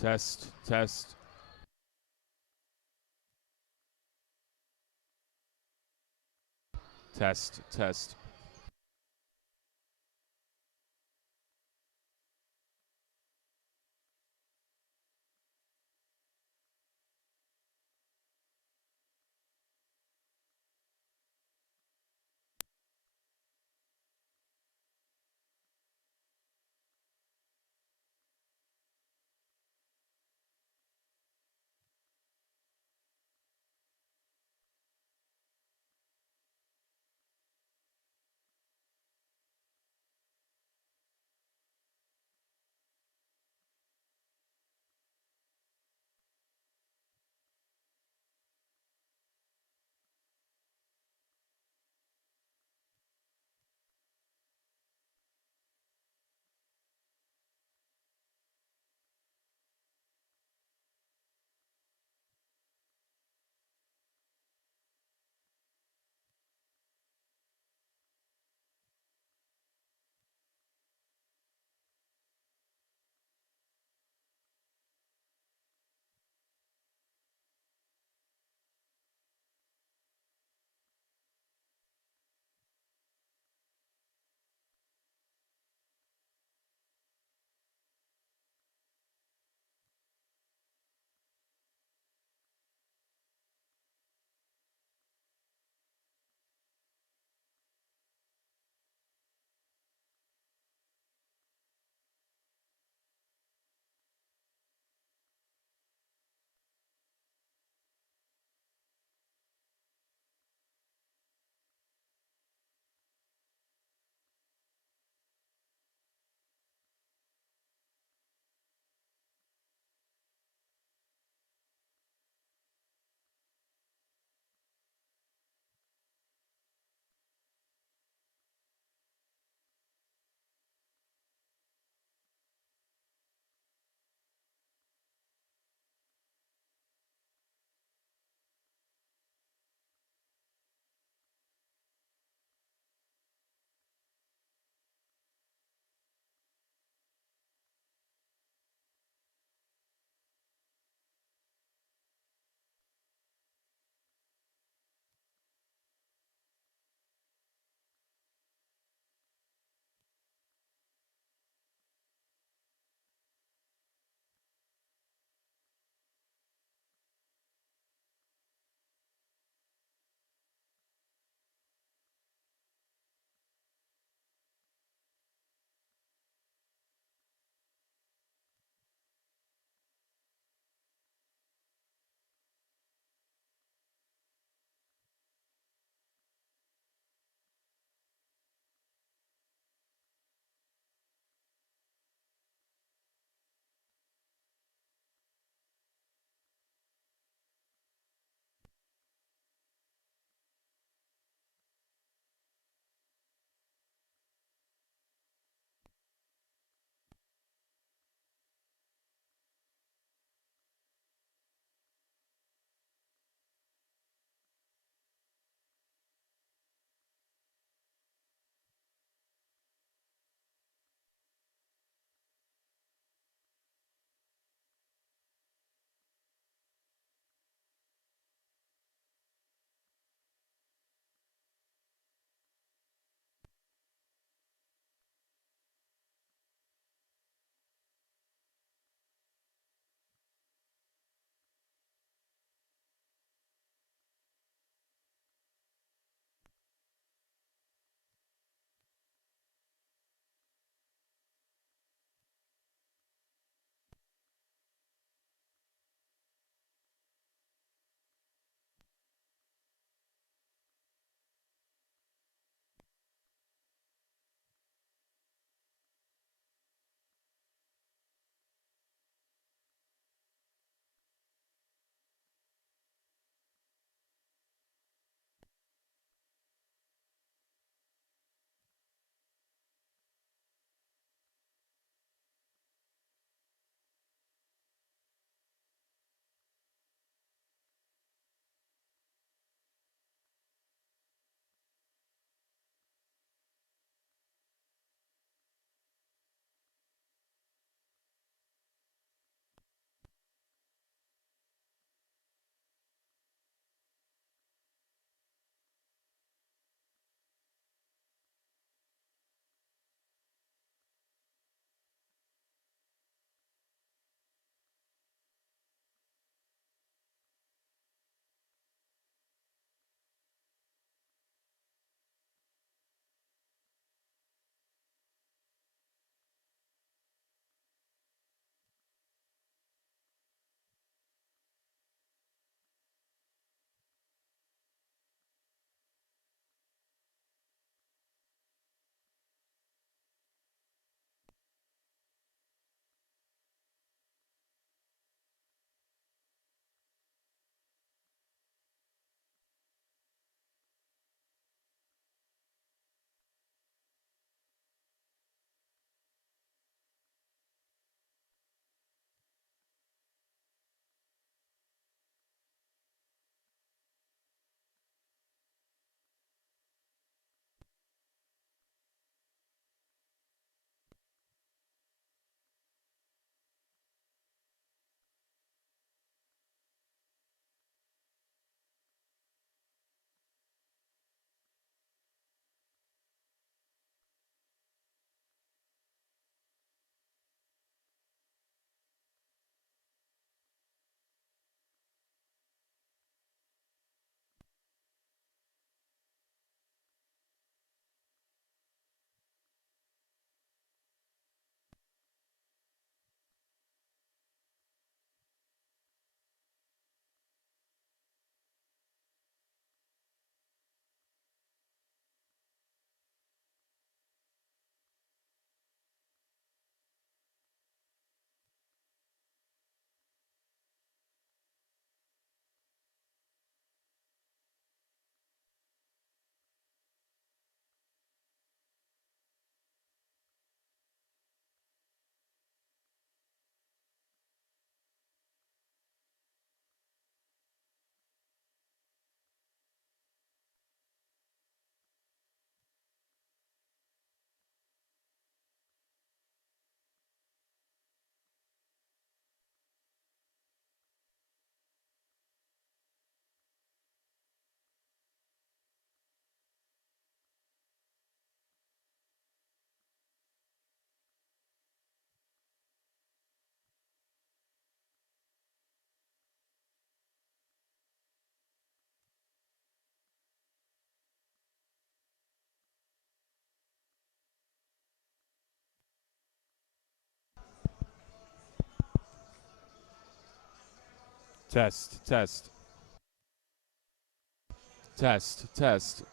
Test, test. Test, test. Test, test. Test, test.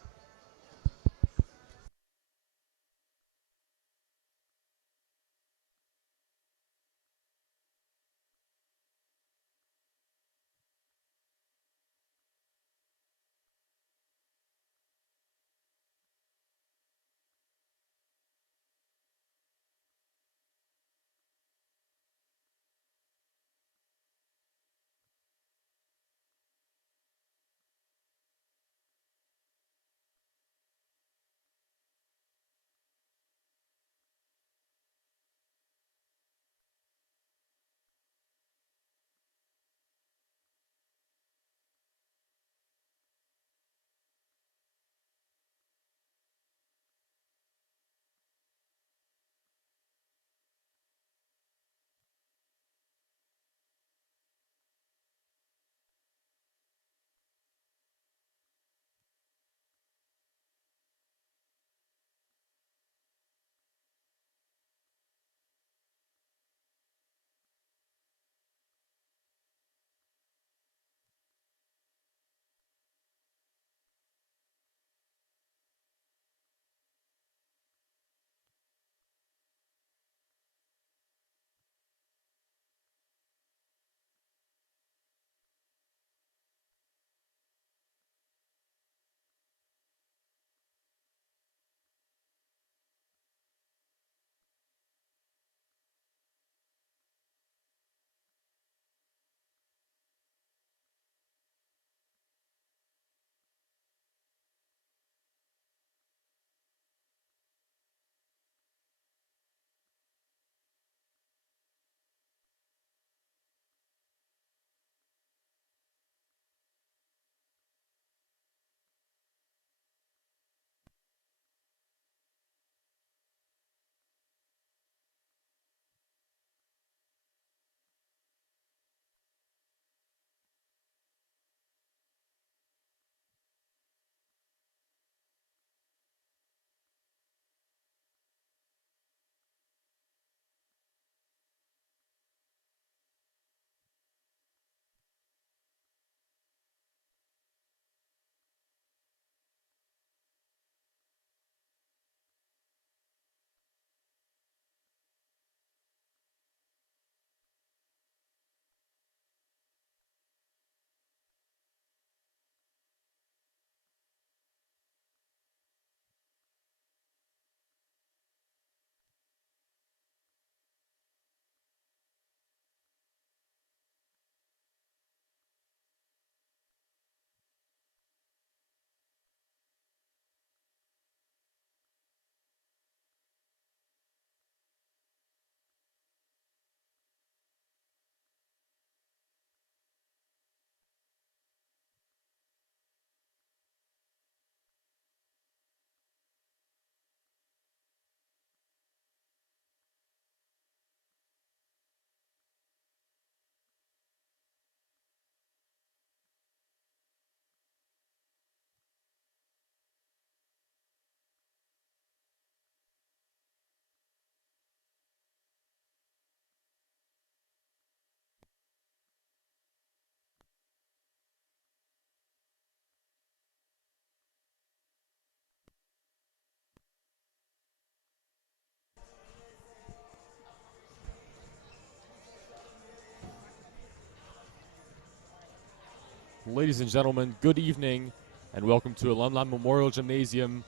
Ladies and gentlemen, good evening, and welcome to Alumni Memorial Gymnasium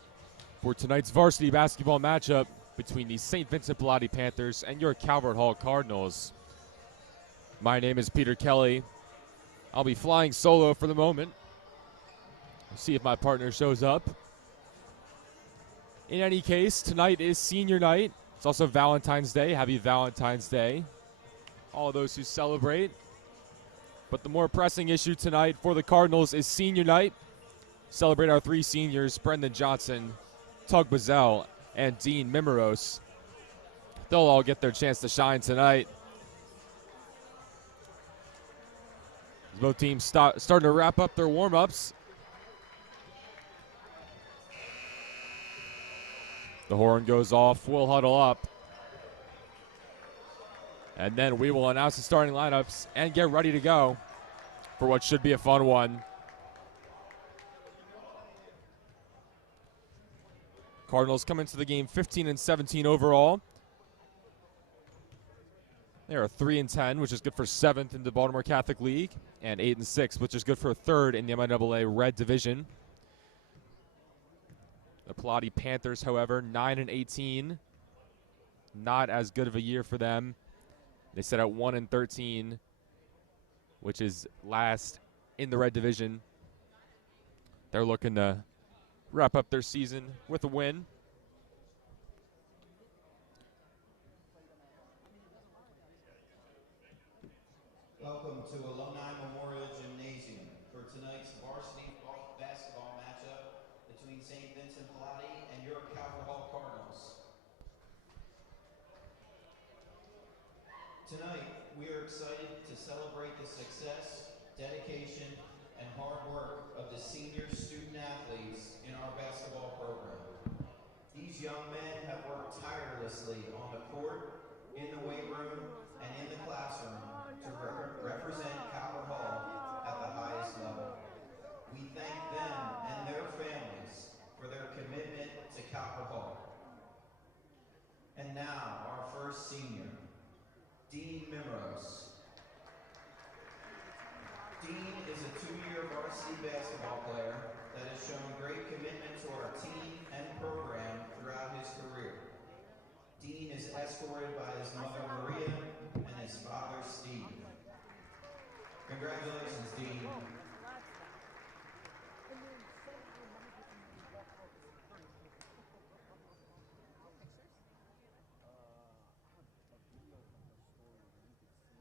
for tonight's varsity basketball matchup between the St. Vincent Pallotti Panthers and your Calvert Hall Cardinals. My name is Peter Kelly. I'll be flying solo for the moment. We'll see if my partner shows up. In any case, tonight is senior night. It's also Valentine's Day. Happy Valentine's Day. All of those who celebrate. But the more pressing issue tonight for the Cardinals is senior night. Celebrate our three seniors, Brendan Johnson, Tug Bazell, and Dean Mimeros. They'll all get their chance to shine tonight. Both teams starting to wrap up their warm-ups. The horn goes off. We'll huddle up. And then we will announce the starting lineups and get ready to go. for what should be a fun one. Cardinals come into the game 15-17 overall. They are 3-10, which is good for 7th in the Baltimore Catholic League, and 8-6, which is good for 3rd in the MIAA Red Division. The Pallotti Panthers, however, 9-18. Not as good of a year for them. They set out 1-13, which is last in the Red Division. They're looking to wrap up their season with a win. Welcome to Alumni Memorial Gymnasium for tonight's varsity basketball matchup between St. Vincent Pallotti and your Calvert Hall Cardinals. Tonight, we are excited to celebrate the success, dedication, and hard work of the senior student athletes in our basketball program. These young men have worked tirelessly on the court, in the weight room, and in the classroom to represent Calvert Hall at the highest level. We thank them and their families for their commitment to Calvert Hall. And now, our first senior, Dean Mimros. Dean is a 2-year varsity basketball player that has shown great commitment to our team and program throughout his career. Dean is escorted by his mother Maria and his father Steve. Congratulations, Dean.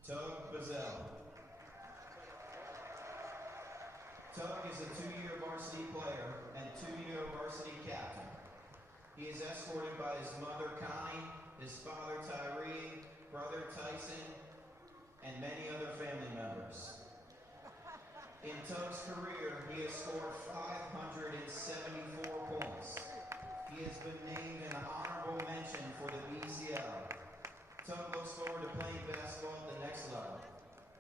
Tug Bazell. Tug is a 2-year varsity player and 2-year varsity captain. He is escorted by his mother Connie, his father Tyree, brother Tyson, and many other family members. In Tug's career, he has scored 574 points. He has been named an honorable mention for the BCL. Tug looks forward to playing basketball at the next level.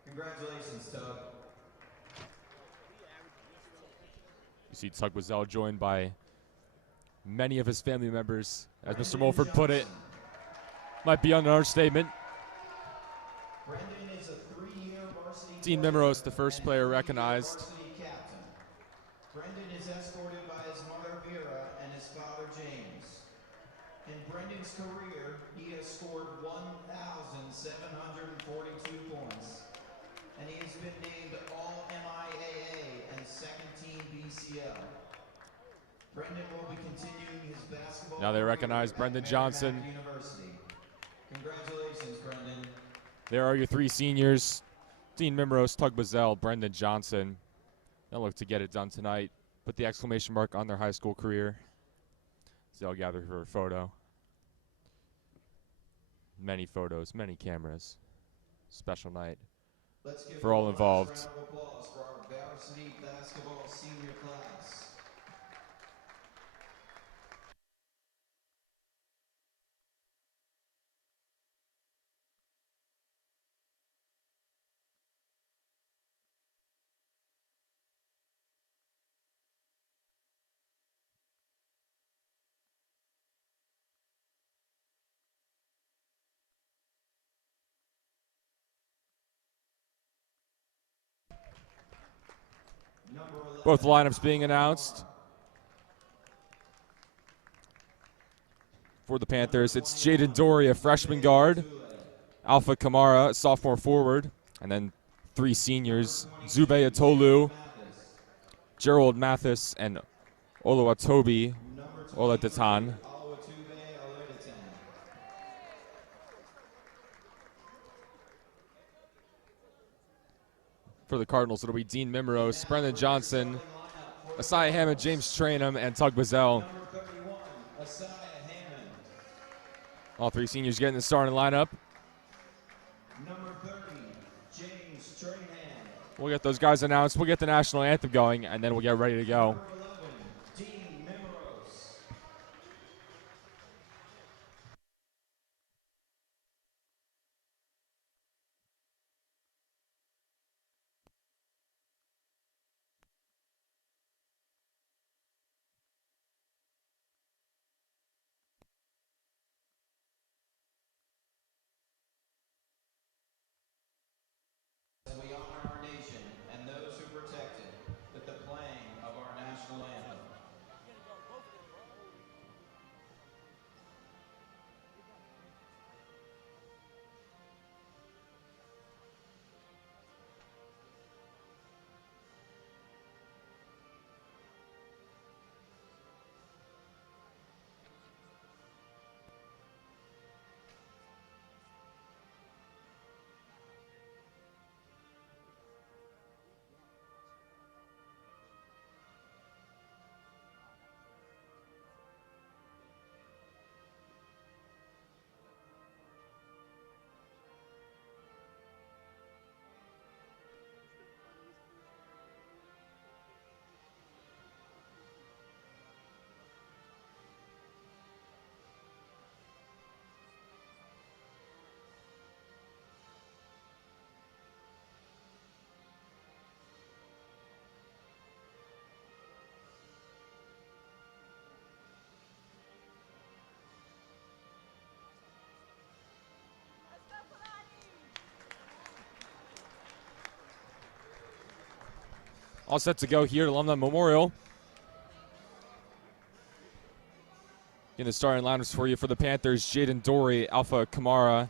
Congratulations, Tug. You see Tug Bazell joined by many of his family members, as Mr. Mulford put it. Might be an understatement. Brendan is a 3-year varsity Dean Mimros, the first player recognized. Captain. Brendan is escorted by his mother Vera and his father James. In Brendan's career, he has scored 1,742 points, and he has been named All-MIAA and Second Team BCL. Brendan will be continuing his basketball. Now they recognize Brendan Johnson. University. Congratulations, Brendan. There are your 3 seniors: Dean Mimros, Tug Bazell, Brendan Johnson. They'll look to get it done tonight. Put the exclamation mark on their high school career. So they'll gather for a photo. Many photos, many cameras. Special night for all involved. Round of applause for our varsity basketball senior class. Both lineups being announced. For the Panthers, it's Jaden Dory, a freshman guard, Alpha Kamara, a sophomore forward, and then 3 seniors: Zube Atolu, Gerald Mathis, and Oluwatobi Oladitan. For the Cardinals, it'll be Dean Mimros, Brendan Johnson, Asaya Hammond, James Trainham, and Tug Bazell. All 3 seniors getting the starting lineup. Number 30, James Trainham. We'll get those guys announced. We'll get the national anthem going, and then we'll get ready to go. Number 11, Dean Mimros. All set to go here at Alumni Memorial. In the starting lineups for you for the Panthers, Jaden Dory, Alpha Kamara,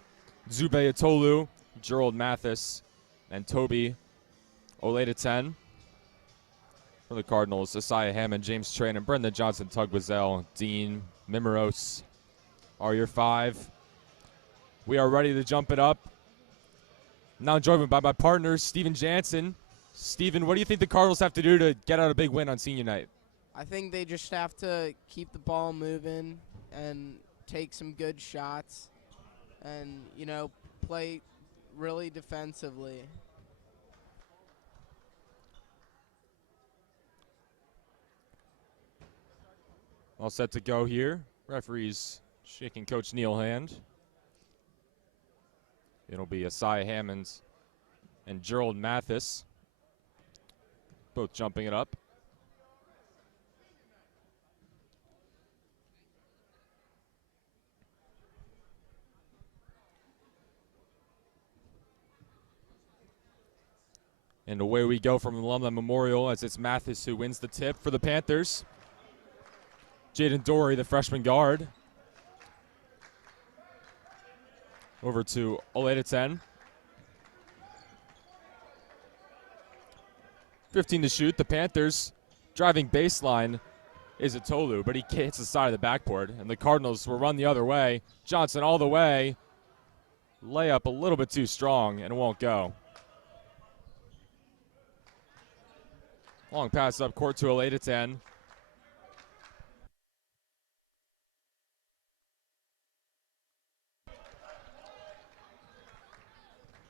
Zube Atolu, Gerald Mathis, and Toby Oleta-10. For the Cardinals, Isaiah Hammond, James Train, and Brendan Johnson, Tug Wiesel, Dean Mimeros are your 5. We are ready to jump it up. Now joined by my partner, Steven Jansen. Steven, what do you think the Cardinals have to do to get out a big win on senior night? I think they just have to keep the ball moving and take some good shots and, play really defensively. All set to go here. Referee's shaking Coach Neal hand. It'll be Isaiah Hammond and Gerald Mathis, both jumping it up. And away we go from Alumni Memorial as it's Mathis who wins the tip for the Panthers. Jaden Dory, the freshman guard. Over to Oleta-10. 15 to shoot. The Panthers driving baseline is Atolu, but he hits the side of the backboard. And the Cardinals will run the other way. Johnson all the way. Layup a little bit too strong and it won't go. Long pass up court to Oleta-10.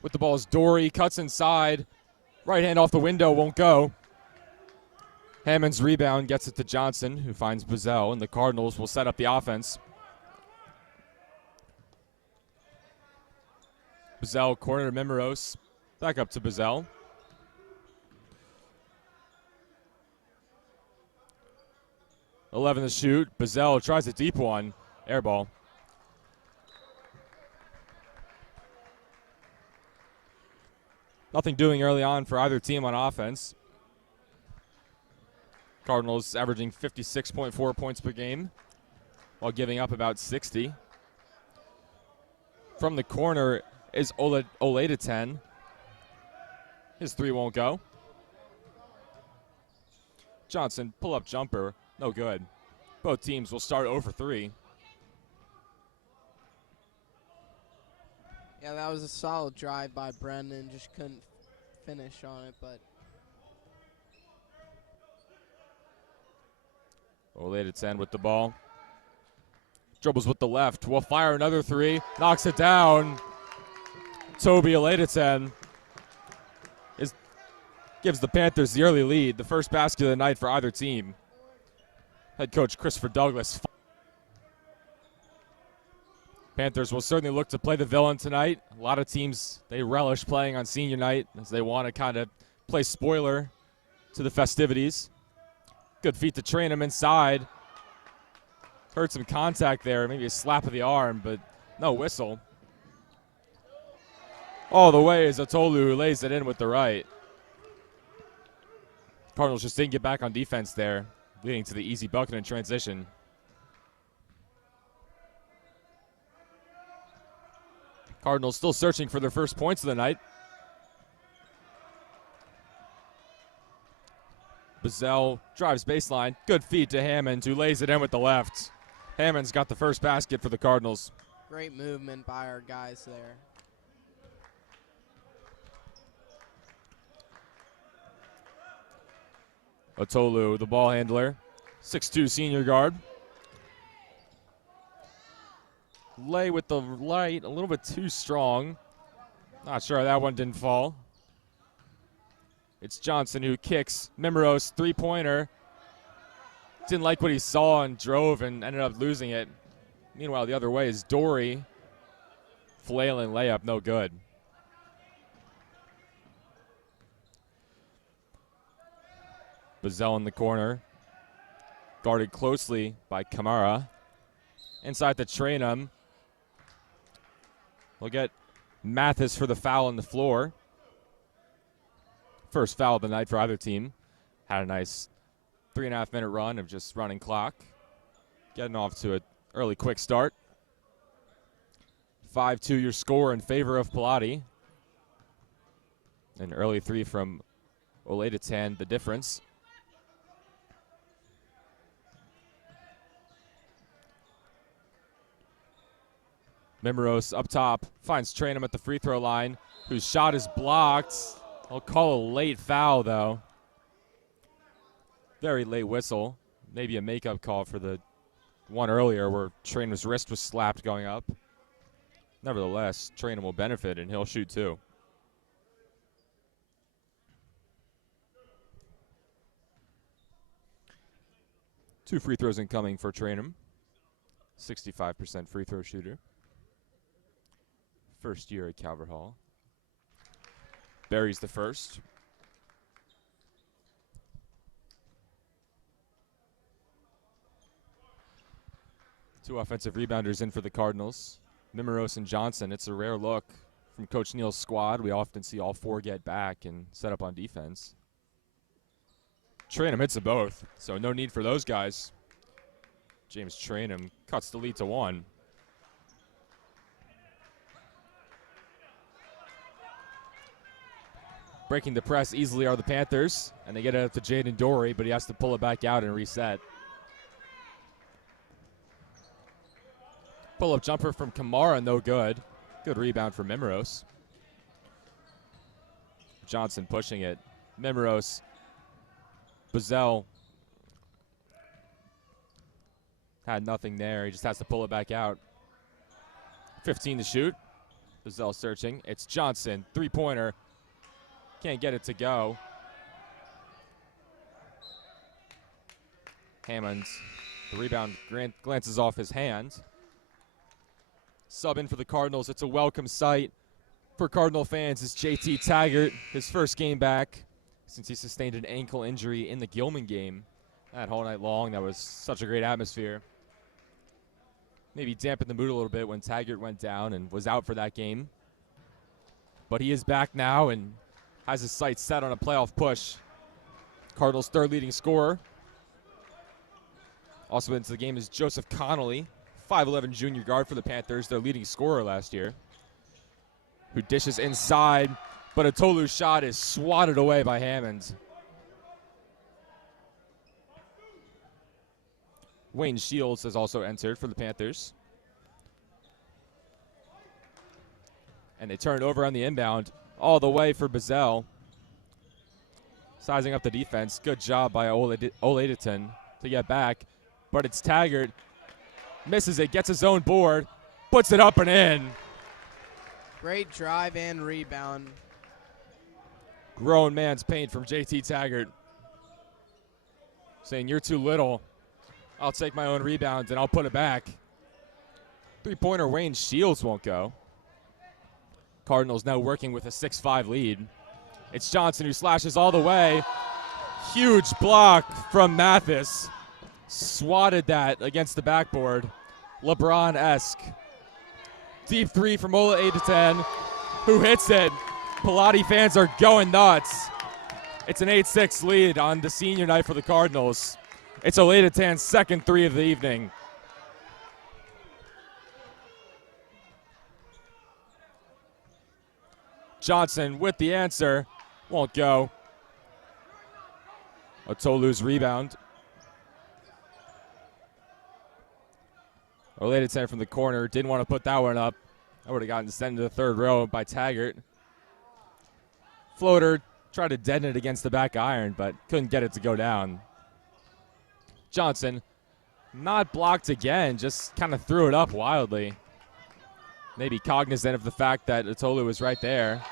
With the ball is Dory, cuts inside. Right hand off the window, won't go. Hammond's rebound gets it to Johnson, who finds Buzzell, and the Cardinals will set up the offense. Buzzell, corner to Mimeros. Back up to Buzzell. .11 to shoot. Buzzell tries a deep one. Air ball. Nothing doing early on for either team on offense. Cardinals averaging 56.4 points per game while giving up about 60. From the corner is Oleta-10. His 3 won't go. Johnson, pull-up jumper, no good. Both teams will start 0 for 3. Yeah, that was a solid drive by Brendan. Just couldn't finish on it, but Oleta-10 with the ball. Dribbles with the left. Will fire another 3. Knocks it down. Toby Oleta-10 gives the Panthers the early lead. The first basket of the night for either team. Head coach Christopher Douglas. Panthers will certainly look to play the villain tonight. A lot of teams, they relish playing on senior night as they want to kind of play spoiler to the festivities. Good feet to train him inside. Heard some contact there, maybe a slap of the arm, but no whistle. All the way is Atolu who lays it in with the right. Cardinals just didn't get back on defense there, leading to the easy bucket in transition. Cardinals still searching for their first points of the night. Buzzell drives baseline. Good feed to Hammond, who lays it in with the left. Hammond's got the first basket for the Cardinals. great movement by our guys there. Atolu, the ball handler, 6'2" senior guard. Lay with the light, a little bit too strong. Not sure that one didn't fall. It's Johnson who kicks. Mimeros, three-pointer. Didn't like what he saw and drove and ended up losing it. Meanwhile, the other way is Dory. Flailing layup, no good. Buzzell in the corner. Guarded closely by Kamara. Inside to Trainum. We'll get Mathis for the foul on the floor. First foul of the night for either team. Had a nice 3.5 minute run of just running clock. Getting off to an early quick start. 5-2 your score in favor of Pallotti. An early three from Oledetan, the difference. Mimaros up top, finds Tranum at the free throw line, whose shot is blocked. I'll call a late foul, though. Very late whistle. Maybe a makeup call for the one earlier where Tranum's wrist was slapped going up. Nevertheless, Tranum will benefit, and he'll shoot two. Two free throws incoming for Tranum. 65% free throw shooter. First year at Calvert Hall. Buries the first. Two offensive rebounders in for the Cardinals. Mimaros and Johnson. It's a rare look from Coach Neal's squad. We often see all four get back and set up on defense. Tranum hits them both, so no need for those guys. James Tranum cuts the lead to one. Breaking the press easily are the Panthers, and they get it up to Jaden Dorey, but he has to pull it back out and reset. Pull-up jumper from Kamara, no good. Good rebound for Mimaros. Johnson pushing it. Mimaros. Bazell had nothing there. He just has to pull it back out. 15 to shoot. Bazell searching. It's Johnson. Three-pointer. Can't get it to go. Hammond. The rebound glances off his hand. Sub in for the Cardinals. It's a welcome sight for Cardinal fans. Is JT Taggart, his first game back since he sustained an ankle injury in the Gilman game. That whole night long, that was such a great atmosphere. Maybe dampened the mood a little bit when Taggart went down and was out for that game. But he is back now and has his sights set on a playoff push. Cardinals' third leading scorer. Also into the game is Joseph Connolly, 5'11 junior guard for the Panthers, their leading scorer last year, who dishes inside, but a Tolu's shot is swatted away by Hammond. Wayne Shields has also entered for the Panthers. And they turn it over on the inbound, all the way for Bazell. Sizing up the defense. Good job by Oledetan to get back. But it's Taggart. Misses it, gets his own board, puts it up and in. Great drive and rebound. Grown man's paint from JT Taggart. Saying, you're too little. I'll take my own rebound and I'll put it back. Three-pointer Wayne Shields won't go. Cardinals now working with a 6-5 lead. It's Johnson who slashes all the way. Huge block from Mathis. Swatted that against the backboard. LeBron-esque. Deep three from Oledetan, who hits it. Pallotti fans are going nuts. It's an 8-6 lead on the senior night for the Cardinals. It's Oledetan's second three of the evening. Johnson with the answer. Won't go. A Tolu's rebound. Oledetan from the corner. Didn't want to put that one up. I would have gotten sent to the third row by Taggart. Floater tried to deaden it against the back iron, but couldn't get it to go down. Johnson, not blocked again, just kind of threw it up wildly. Maybe cognizant of the fact that Tolu was right there.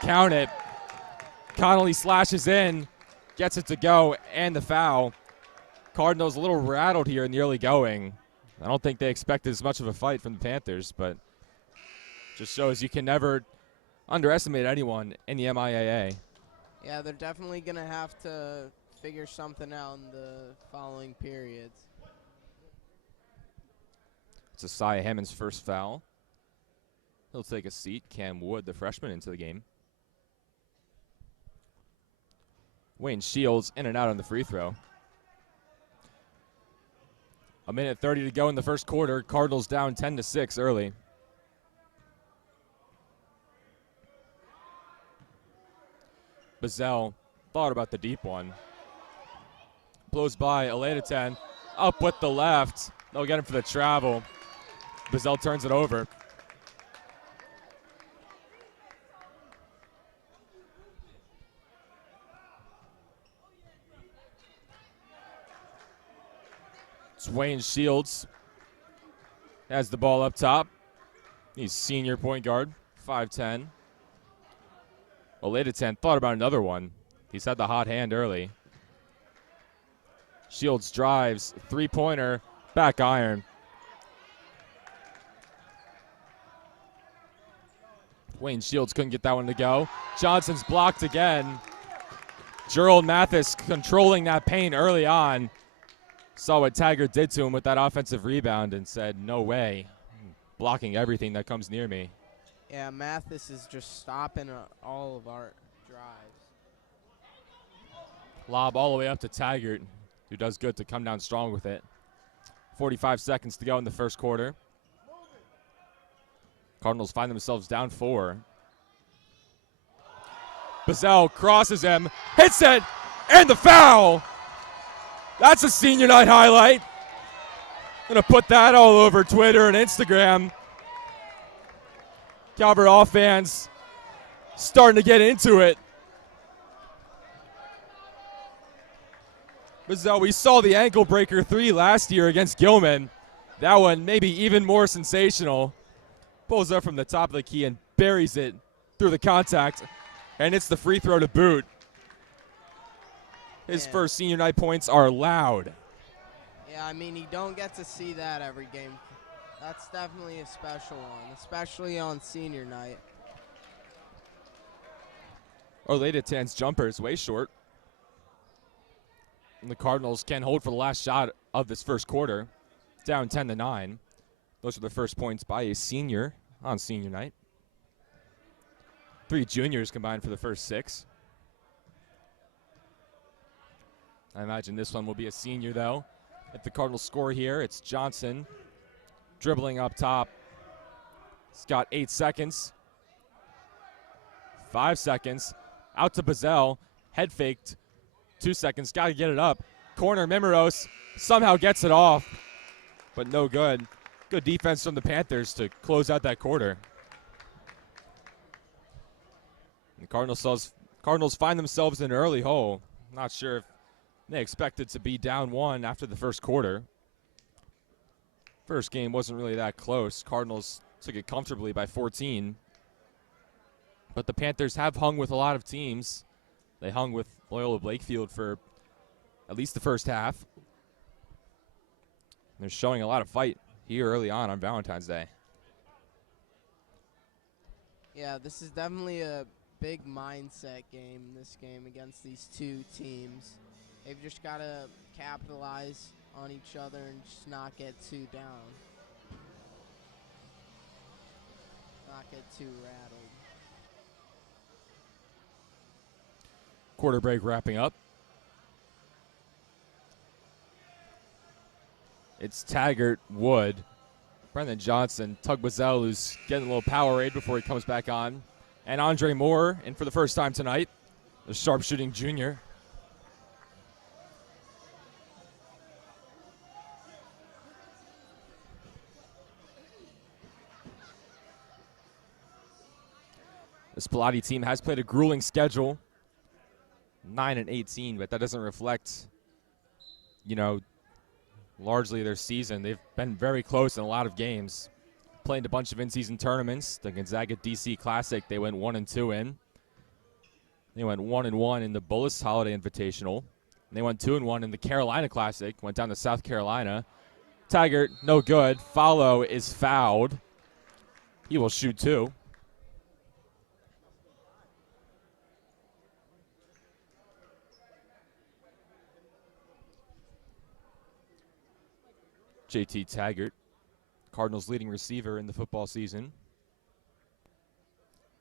Count it. Connolly slashes in, gets it to go, and the foul. Cardinals a little rattled here in the early going. I don't think they expected as much of a fight from the Panthers, but just shows you can never underestimate anyone in the MIAA. Yeah, they're definitely going to have to figure something out in the following periods. It's Isaiah Hammond's first foul. He'll take a seat. Cam Wood, the freshman, into the game. Wayne Shields in and out on the free throw. A minute 30 to go in the first quarter. Cardinals down 10-6 early. Bazell thought about the deep one. Blows by Aleda-10. Up with the left. They'll get him for the travel. Bazell turns it over. It's Wayne Shields. Has the ball up top. He's senior point guard, 5'10". Aleda-10 thought about another one. He's had the hot hand early. Shields drives, three-pointer, back iron. Wayne Shields couldn't get that one to go. Johnson's blocked again. Gerald Mathis controlling that paint early on. Saw what Taggart did to him with that offensive rebound and said, no way. Blocking everything that comes near me. Yeah, Mathis is just stopping all of our drives. Lob all the way up to Taggart, who does good to come down strong with it. 45 seconds to go in the first quarter. Cardinals find themselves down 4. Bazell crosses him, hits it, and the foul! That's a senior night highlight. Gonna put that all over Twitter and Instagram. Calvert Hall fans starting to get into it. Bazell, we saw the ankle breaker 3 last year against Gilman. That one maybe even more sensational. Pulls up from the top of the key and buries it through the contact. And it's the free throw to boot. His first senior night points are loud. Yeah, I mean, you don't get to see that every game. That's definitely a special one, especially on senior night. Aleda-10's jumper is way short. And the Cardinals can hold for the last shot of this first quarter. Down 10-9. Those are the first points by a senior on senior night. 3 juniors combined for the first 6. I imagine this one will be a senior, though. If the Cardinals score here, it's Johnson dribbling up top. He's got 8 seconds. 5 seconds. Out to Bazell. Head faked. 2 seconds. Got to get it up. Corner, Mimeros somehow gets it off, but no good. Good defense from the Panthers to close out that quarter. The Cardinals find themselves in an early hole. Not sure if they expected to be down 1 after the first quarter. First game wasn't really that close. Cardinals took it comfortably by 14. But the Panthers have hung with a lot of teams. They hung with Loyola Blakefield for at least the first half. They're showing a lot of fight here early on Valentine's Day. Yeah, this is definitely a big mindset game, this game against these two teams. They've just got to capitalize on each other and just not get too down. Not get too rattled. Quarter break wrapping up. It's Taggart, Wood, Brendan Johnson, Tug Bazell, who's getting a little Powerade before he comes back on, and Andre Moore in for the first time tonight, the sharpshooting junior. This Pallotti team has played a grueling schedule, 9-18, but that doesn't reflect, largely their season. They've been very close in a lot of games. Played a bunch of in-season tournaments. The Gonzaga DC Classic, they went 1-2 in. They went 1-1 in the Bullis Holiday Invitational. And they went 2-1 in the Carolina Classic. Went down to South Carolina. Taggart, no good. Follow is fouled. He will shoot 2. JT Taggart, Cardinals' leading receiver in the football season.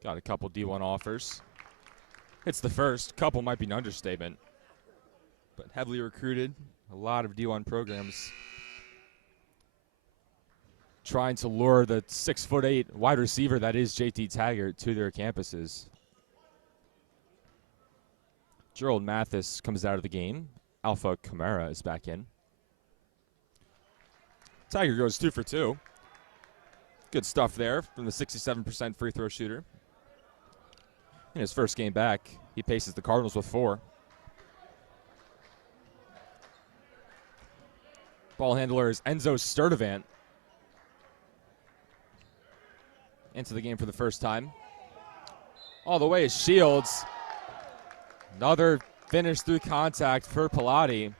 Got a couple D1 offers. It's the first. Couple might be an understatement. But heavily recruited. A lot of D1 programs trying to lure the 6'8" wide receiver that is JT Taggart to their campuses. Gerald Mathis comes out of the game. Alpha Kamara is back in. Taggart goes 2 for 2. Good stuff there from the 67% free throw shooter. In his first game back, he paces the Cardinals with 4. Ball handler is Enzo Sturdivant. Into the game for the first time. All the way is Shields. Another finish through contact for Pallotti.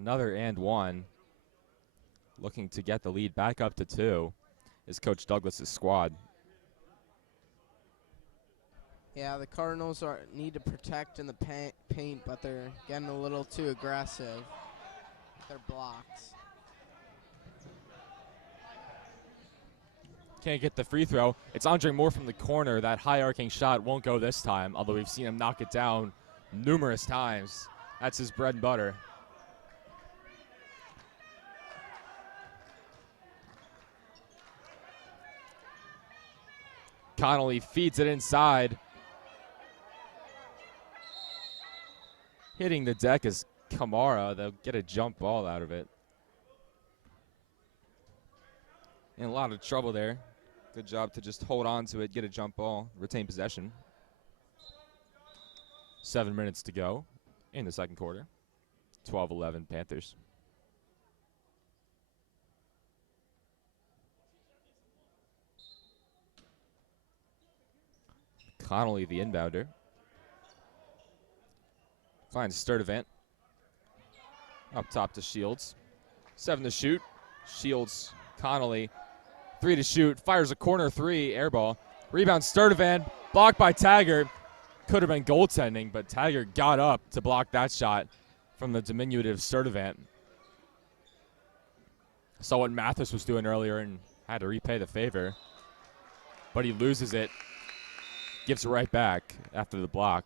Another and one. Looking to get the lead back up to 2 is Coach Douglas's squad. Yeah, the Cardinals need to protect in the paint, but they're getting a little too aggressive with their blocks. Can't get the free throw. It's Andre Moore from the corner. That high arcing shot won't go this time, although we've seen him knock it down numerous times. That's his bread and butter. Connolly feeds it inside. Hitting the deck is Kamara. They'll get a jump ball out of it. In a lot of trouble there. Good job to just hold on to it, get a jump ball, retain possession. 7 minutes to go in the second quarter. 12-11 Panthers. Connolly, the inbounder. Finds Sturdivant. Up top to Shields. 7 to shoot. Shields, Connolly. 3 to shoot. Fires a corner 3. Air ball. Rebound Sturdivant. Blocked by Taggart. Could have been goaltending, but Taggart got up to block that shot from the diminutive Sturdivant. Saw what Mathis was doing earlier and had to repay the favor. But he loses it. Gives it right back after the block.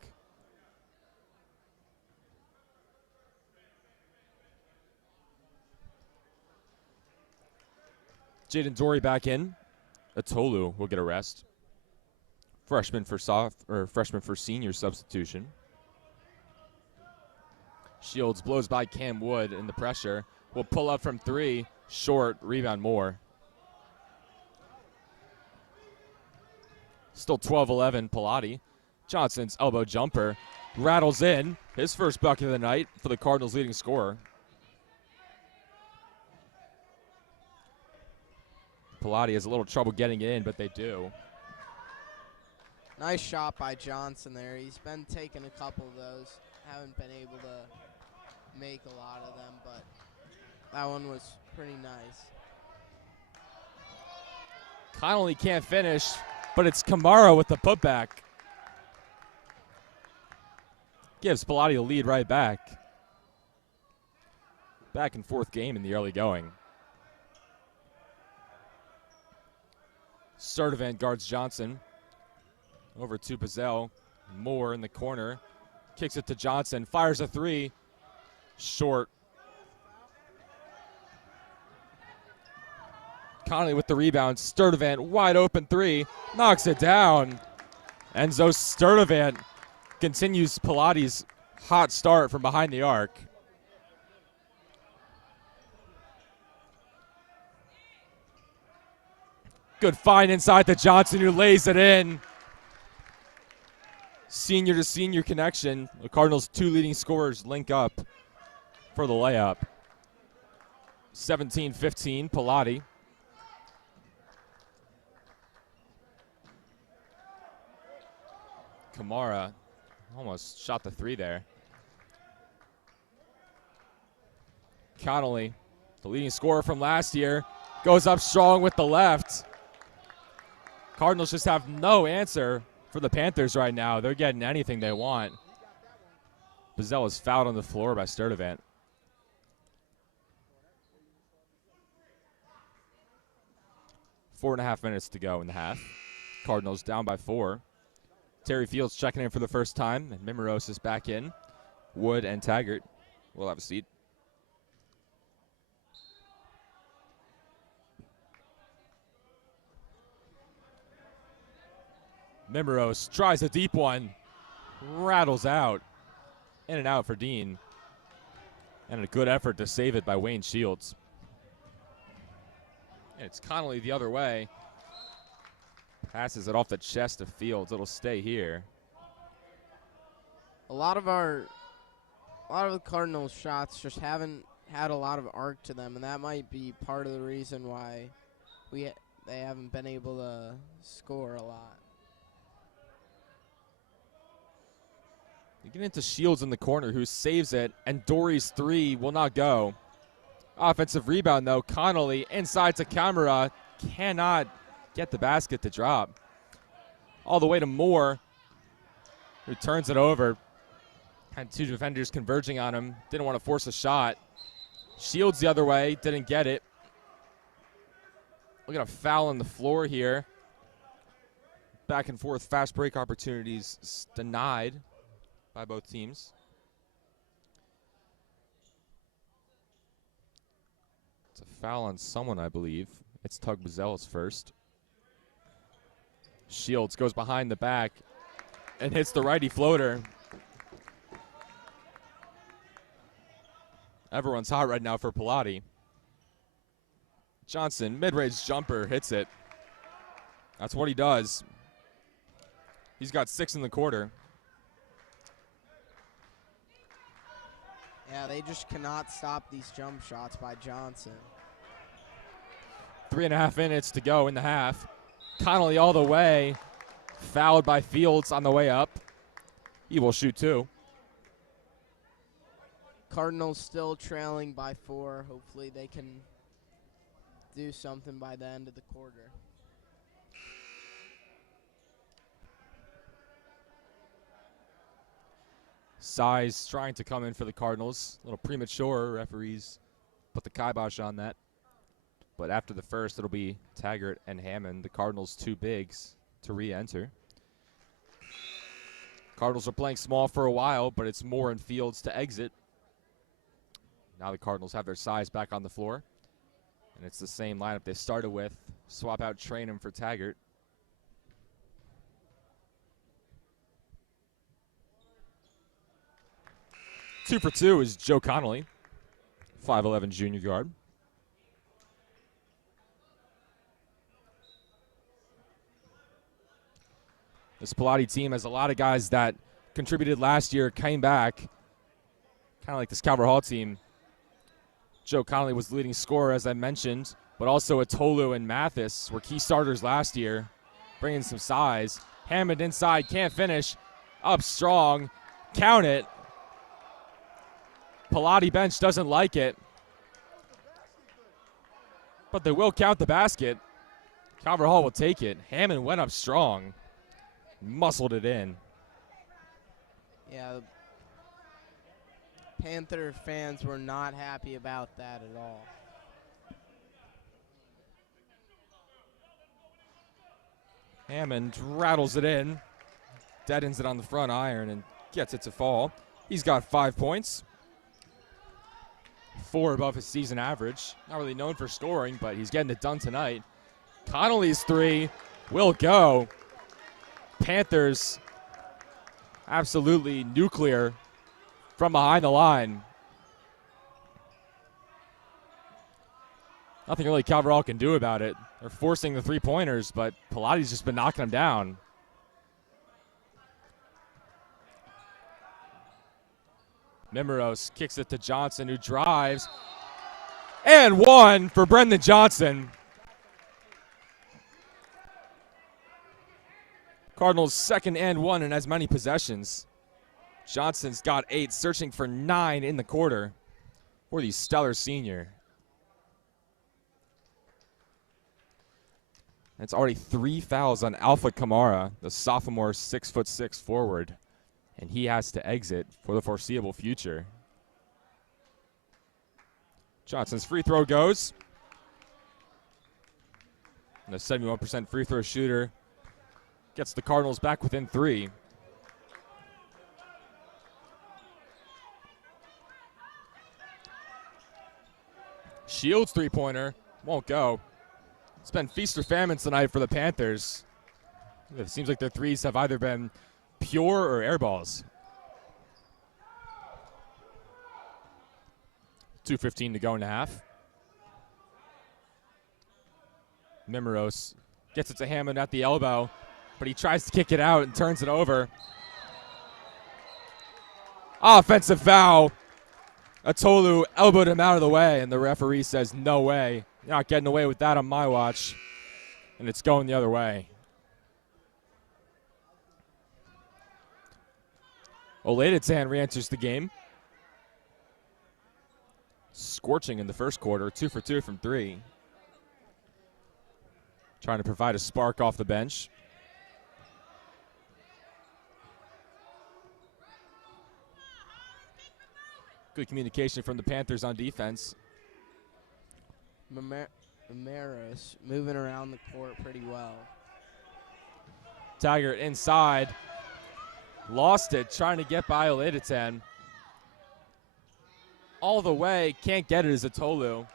Jaden Dory back in. Atolu will get a rest. Freshman for senior substitution. Shields blows by Cam Wood in the pressure. Will pull up from 3. Short. Rebound Moore. Still 12-11 Pallotti. Johnson's elbow jumper rattles in. His first bucket of the night for the Cardinals' leading scorer. Pallotti has a little trouble getting it in, but they do. Nice shot by Johnson there. He's been taking a couple of those. Haven't been able to make a lot of them, but that one was pretty nice. Connolly can't finish, but it's Kamara with the putback. Gives Pallotti the lead right back. Back and forth game in the early going. Sturdivant guards Johnson. Over to Bazell. Moore in the corner. Kicks it to Johnson. Fires a 3. Short. Connolly with the rebound. Sturdivant wide open 3. Knocks it down. Enzo Sturdivant continues Pallotti's hot start from behind the arc. Good find inside to Johnson, who lays it in. Senior to senior connection. The Cardinals' 2 leading scorers link up for the layup. 17-15, Pallotti. Kamara almost shot the 3 there. Connolly, the leading scorer from last year, goes up strong with the left. Cardinals just have no answer for the Panthers right now. They're getting anything they want. Bazell is fouled on the floor by Sturdivant. Four and a half minutes to go in the half. Cardinals down by 4. Terry Fields checking in for the first time, and Mimeros is back in. Wood and Taggart will have a seat. Mimeros tries a deep one, rattles out, in and out for Dean. And a good effort to save it by Wayne Shields. And it's Connolly the other way. Passes it off the chest of Fields. It'll stay here. A lot of the Cardinals' shots just haven't had a lot of arc to them, and that might be part of the reason why they haven't been able to score a lot. You get into Shields in the corner, who saves it, and Dory's three will not go. Offensive rebound, though. Connolly inside to Camera. Cannot get the basket to drop. All the way to Moore, who turns it over. Had two defenders converging on him. Didn't want to force a shot. Shields the other way. Didn't get it. Look at a foul on the floor here. Back and forth fast break opportunities denied by both teams. It's a foul on someone, I believe. It's Tug Bazell's first. Shields goes behind the back and hits the righty floater. Everyone's hot right now for Pallotti. Johnson, mid-range jumper, hits it. That's what he does. He's got 6 in the quarter. Yeah, they just cannot stop these jump shots by Johnson. 3.5 minutes to go in the half. Connolly all the way. Fouled by Fields on the way up. He will shoot 2. Cardinals still trailing by 4. Hopefully they can do something by the end of the quarter. Size trying to come in for the Cardinals. A little premature. Referees put the kibosh on that. But after the first, it'll be Taggart and Hammond, the Cardinals' 2 bigs, to re-enter. Cardinals are playing small for a while, but it's Moore and Fields to exit. Now the Cardinals have their size back on the floor. And it's the same lineup they started with. Swap out Trainham for Taggart. Two for 2 is Joe Connolly, 5'11" junior guard. This Pallotti team has a lot of guys that contributed last year, came back, kind of like this Calvert Hall team. Joe Connolly was the leading scorer, as I mentioned, but also Atolu and Mathis were key starters last year, bringing some size. Hammond inside, can't finish, up strong, count it. Pallotti bench doesn't like it, but they will count the basket. Calvert Hall will take it. Hammond went up strong, muscled it in. Yeah, the Panther fans were not happy about that at all. Hammond rattles it in, deadens it on the front iron, and gets it to fall. He's got 5 points. 4 above his season average. Not really known for scoring, but he's getting it done tonight. Connolly's 3 will go. Panthers absolutely nuclear from behind the line. Nothing really Calvert Hall can do about it. They're forcing the 3-pointers, but Pallotti's just been knocking them down. Mimeros kicks it to Johnson, who drives. And 1 for Brendan Johnson. Cardinals' second and 1 in as many possessions. Johnson's got 8, searching for 9 in the quarter for the stellar senior. It's already 3 fouls on Alpha Kamara, the sophomore 6'6" forward. And he has to exit for the foreseeable future. Johnson's free throw goes. And the 71% free throw shooter Gets the Cardinals back within 3. Shields three-pointer. Won't go. It's been feast or famine tonight for the Panthers. It seems like their threes have either been pure or air balls. 2:15 to go in the half. Mimeros gets it to Hammond at the elbow, but he tries to kick it out and turns it over. Offensive foul. Atolu elbowed him out of the way, and the referee says, no way. You're not getting away with that on my watch. And it's going the other way. Oladitan re-enters the game. Scorching in the first quarter, 2 for 2 from 3. Trying to provide a spark off the bench. Good communication from the Panthers on defense. Maris moving around the court pretty well. Taggart inside. Lost it, trying to get by Oladitan. All the way, can't get it as Atolu.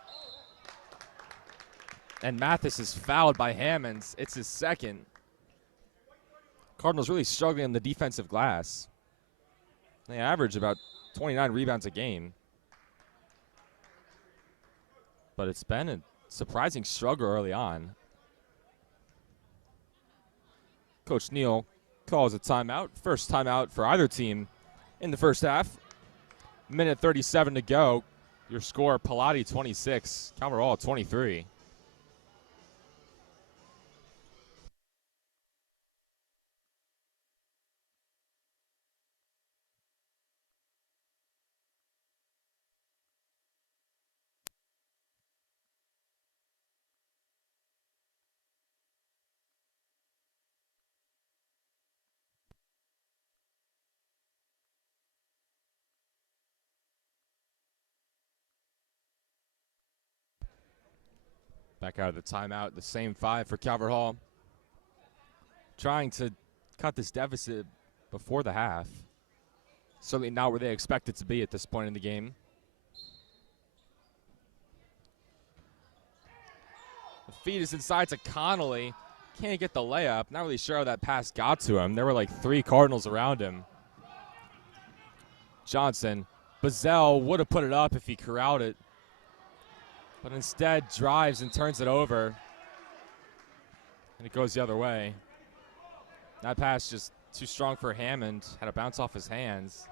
And Mathis is fouled by Hammonds. It's his second. Cardinals really struggling on the defensive glass. They average about 29 rebounds a game. But it's been a surprising struggle early on. Coach Neal calls a timeout. First timeout for either team in the first half. Minute 37 to go. Your score, Pallotti 26, Calverall 23. Back out of the timeout, the same 5 for Calverall. Trying to cut this deficit before the half. Certainly not where they expect it to be at this point in the game. The feed is inside to Connolly. Can't get the layup. Not really sure how that pass got to him. There were like 3 Cardinals around him. Johnson. Bazell would have put it up if he corralled it, but instead drives and turns it over. And it goes the other way. That pass just too strong for Hammond. Had to bounce off his hands.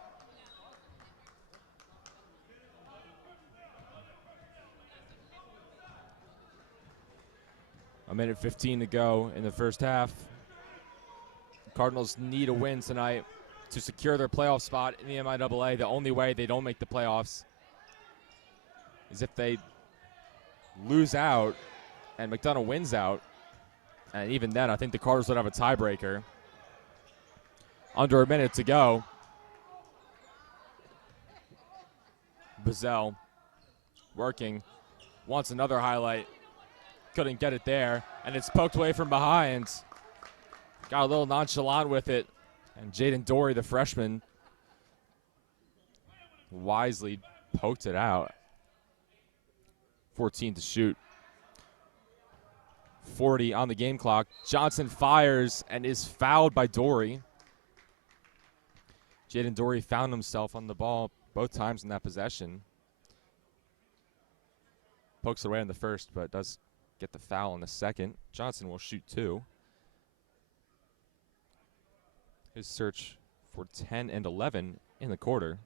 A minute 15 to go in the first half. The Cardinals need a win tonight to secure their playoff spot in the MIAA. The only way they don't make the playoffs is if they lose out and McDonough wins out. And even then, I think the Cardinals would have a tiebreaker. Under a minute to go. Bazell working. Wants another highlight. Couldn't get it there. And it's poked away from behind. Got a little nonchalant with it. And Jaden Dorey, the freshman, wisely poked it out. 14 to shoot. 40 on the game clock. Johnson fires and is fouled by Dorey. Jaden Dorey found himself on the ball both times in that possession. Pokes it away in the first, but does get the foul in the second. Johnson will shoot 2. His search for 10 and 11 in the quarter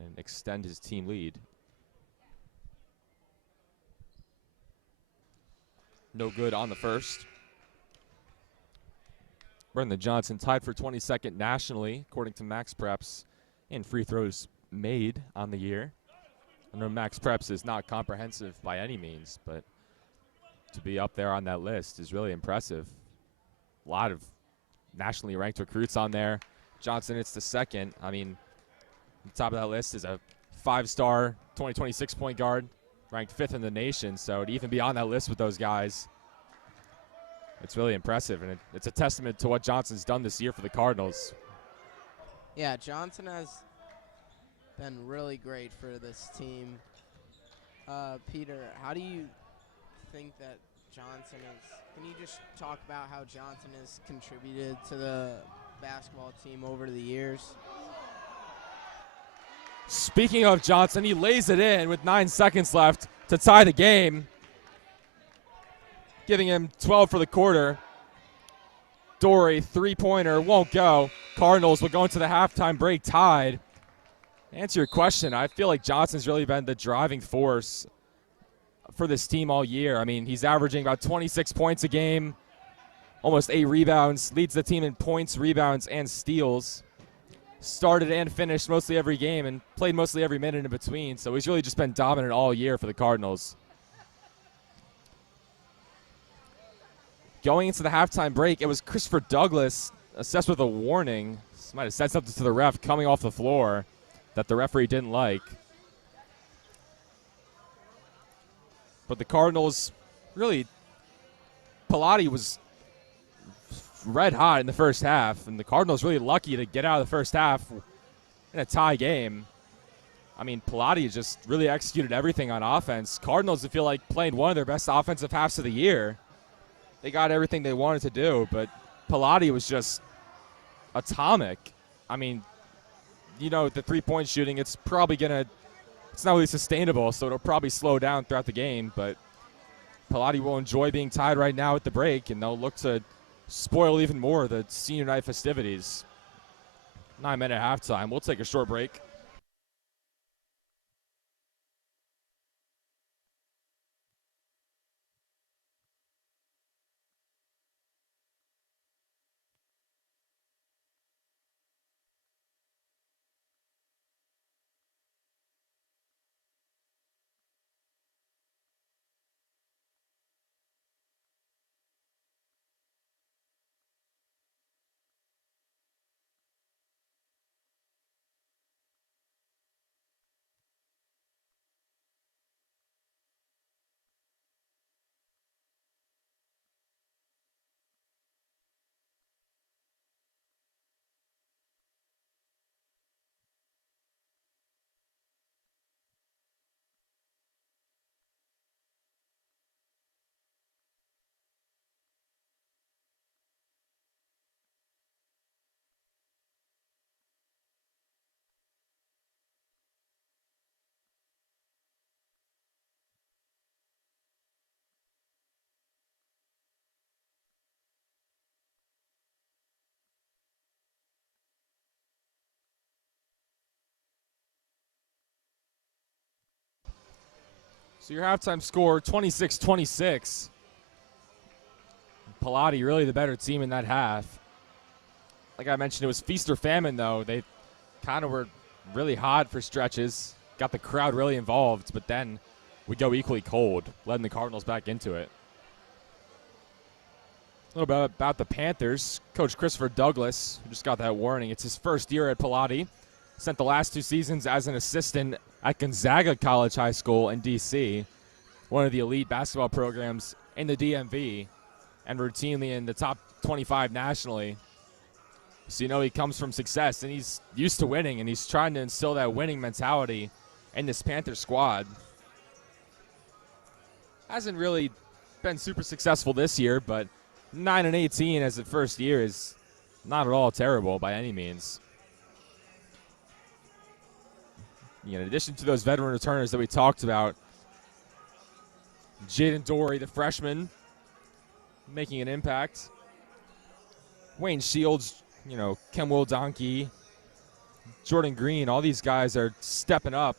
and extend his team lead. No good on the first. Brendan Johnson tied for 22nd nationally, according to Max Preps, in free throws made on the year. I know Max Preps is not comprehensive by any means, but to be up there on that list is really impressive. A lot of nationally ranked recruits on there. Johnson, it's the second. I mean, the top of that list is a 5-star 2026 point guard, ranked 5th in the nation, so to even be on that list with those guys It's really impressive, and it's a testament to what Johnson's done this year for the Cardinals. Yeah, Johnson has been really great for this team. Peter, how do you think that Johnson is? Can you just talk about how Johnson has contributed to the basketball team over the years? Speaking of Johnson, he lays it in with 9 seconds left to tie the game, giving him 12 for the quarter. Dory, three-pointer, won't go. Cardinals will go into the halftime break tied. To answer your question, I feel like Johnson's really been the driving force for this team all year. I mean, he's averaging about 26 points a game, almost 8 rebounds, leads the team in points, rebounds, and steals. Started and finished mostly every game and played mostly every minute in between, so he's really just been dominant all year for the Cardinals. Going into the halftime break, it was Christopher Douglas assessed with a warning. Might have said something to the ref coming off the floor that the referee didn't like. But the Cardinals, really, Pallotti was red hot in the first half, and the Cardinals really lucky to get out of the first half in a tie game. I mean, Pallotti just really executed everything on offense. Cardinals, I feel like, played one of their best offensive halves of the year. They got everything they wanted to do, but Pallotti was just atomic. I mean, you know, the three-point shooting, it's probably it's not really sustainable, so it'll probably slow down throughout the game, but Pallotti will enjoy being tied right now at the break, and they'll look to spoil even more the senior night festivities. 9-minute halftime. We'll take a short break. So your halftime score, 26-26. Pallotti really the better team in that half. Like I mentioned, it was feast or famine, though. They kind of were really hot for stretches, got the crowd really involved, but then we go equally cold, letting the Cardinals back into it. A little bit about the Panthers. Coach Christopher Douglas, who just got that warning. It's his first year at Pallotti. Spent the last 2 seasons as an assistant at Gonzaga College High School in D.C., one of the elite basketball programs in the DMV, and routinely in the top 25 nationally. So you know he comes from success, and he's used to winning, and he's trying to instill that winning mentality in this Panther squad. Hasn't really been super successful this year, but 9-18 as the first year is not at all terrible by any means. You know, in addition to those veteran returners that we talked about, Jaden Dory, the freshman, making an impact. Wayne Shields, you know, Kenwell Donkey, Jordan Green, all these guys are stepping up,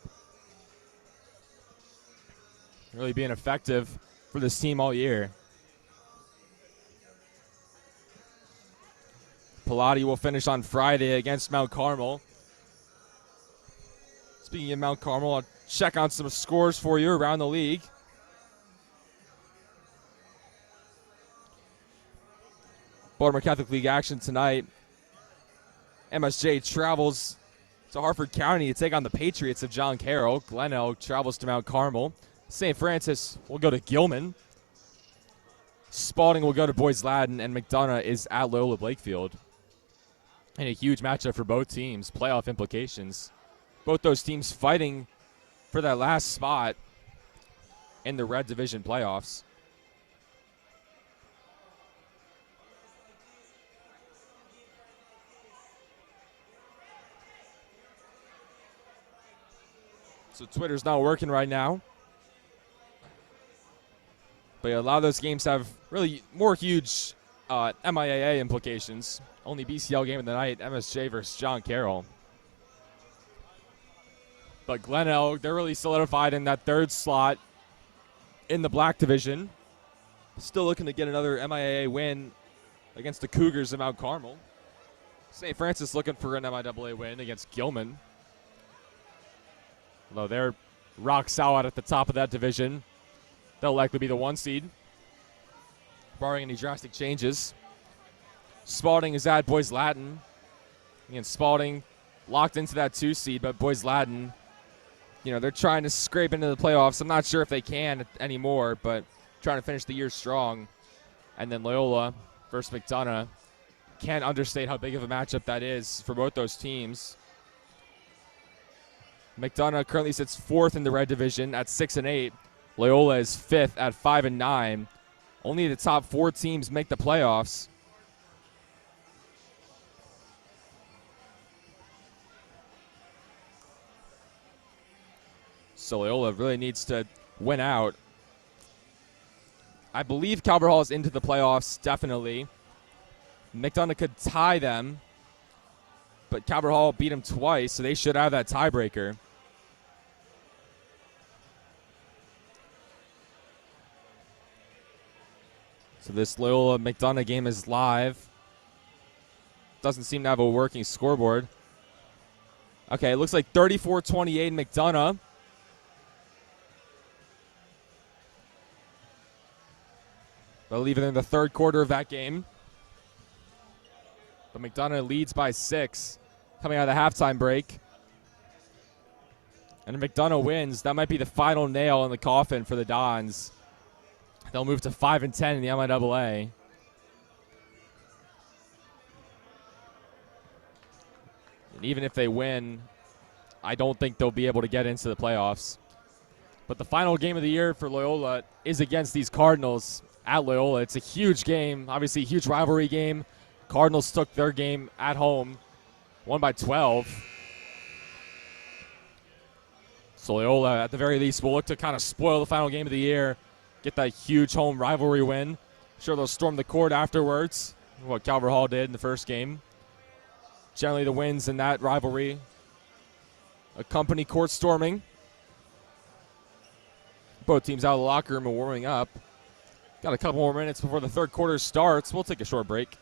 really being effective for this team all year. Pallotti will finish on Friday against Mount Carmel. Speaking of Mount Carmel, I'll check on some scores for you around the league. Baltimore Catholic League action tonight. MSJ travels to Harford County to take on the Patriots of John Carroll. Glen Elk travels to Mount Carmel. St. Francis will go to Gilman. Spalding will go to Boys Latin, and McDonough is at Loyola Blakefield. And a huge matchup for both teams, playoff implications. Both those teams fighting for that last spot in the Red Division playoffs. So Twitter's not working right now. But yeah, a lot of those games have really more huge MIAA implications. Only BCL game of the night, MSJ versus John Carroll. But Glen Elg, they're really solidified in that third slot in the Black Division. Still looking to get another MIAA win against the Cougars of Mount Carmel. St. Francis looking for an MIAA win against Gilman. Although they're rock solid at the top of that division. They'll likely be the 1 seed, barring any drastic changes. Spalding is at Boys Latin. Again, Spalding locked into that 2 seed, but Boys Latin, you know, they're trying to scrape into the playoffs. I'm not sure if they can anymore, but trying to finish the year strong. And then Loyola versus McDonough. Can't understate how big of a matchup that is for both those teams. McDonough currently sits 4th in the Red Division at 6-8. Loyola is 5th at 5-9. Only the top 4 teams make the playoffs. So Loyola really needs to win out. I believe Calvert Hall is into the playoffs, definitely. McDonough could tie them, but Calvert Hall beat them twice, so they should have that tiebreaker. So this Loyola McDonough game is live. Doesn't seem to have a working scoreboard. Okay, it looks like 34-28 McDonough. I believe in the third quarter of that game. But McDonough leads by 6 coming out of the halftime break. And if McDonough wins, that might be the final nail in the coffin for the Dons. They'll move to 5-10 in the MIAA. And even if they win, I don't think they'll be able to get into the playoffs. But the final game of the year for Loyola is against these Cardinals at Loyola. It's a huge game, obviously a huge rivalry game. Cardinals took their game at home, won by 12. So Loyola, at the very least, will look to kind of spoil the final game of the year, get that huge home rivalry win. Sure, they'll storm the court afterwards, what Calvert Hall did in the first game. Generally, the wins in that rivalry accompany court storming. Both teams out of the locker room and warming up. Got a couple more minutes before the third quarter starts. We'll take a short break.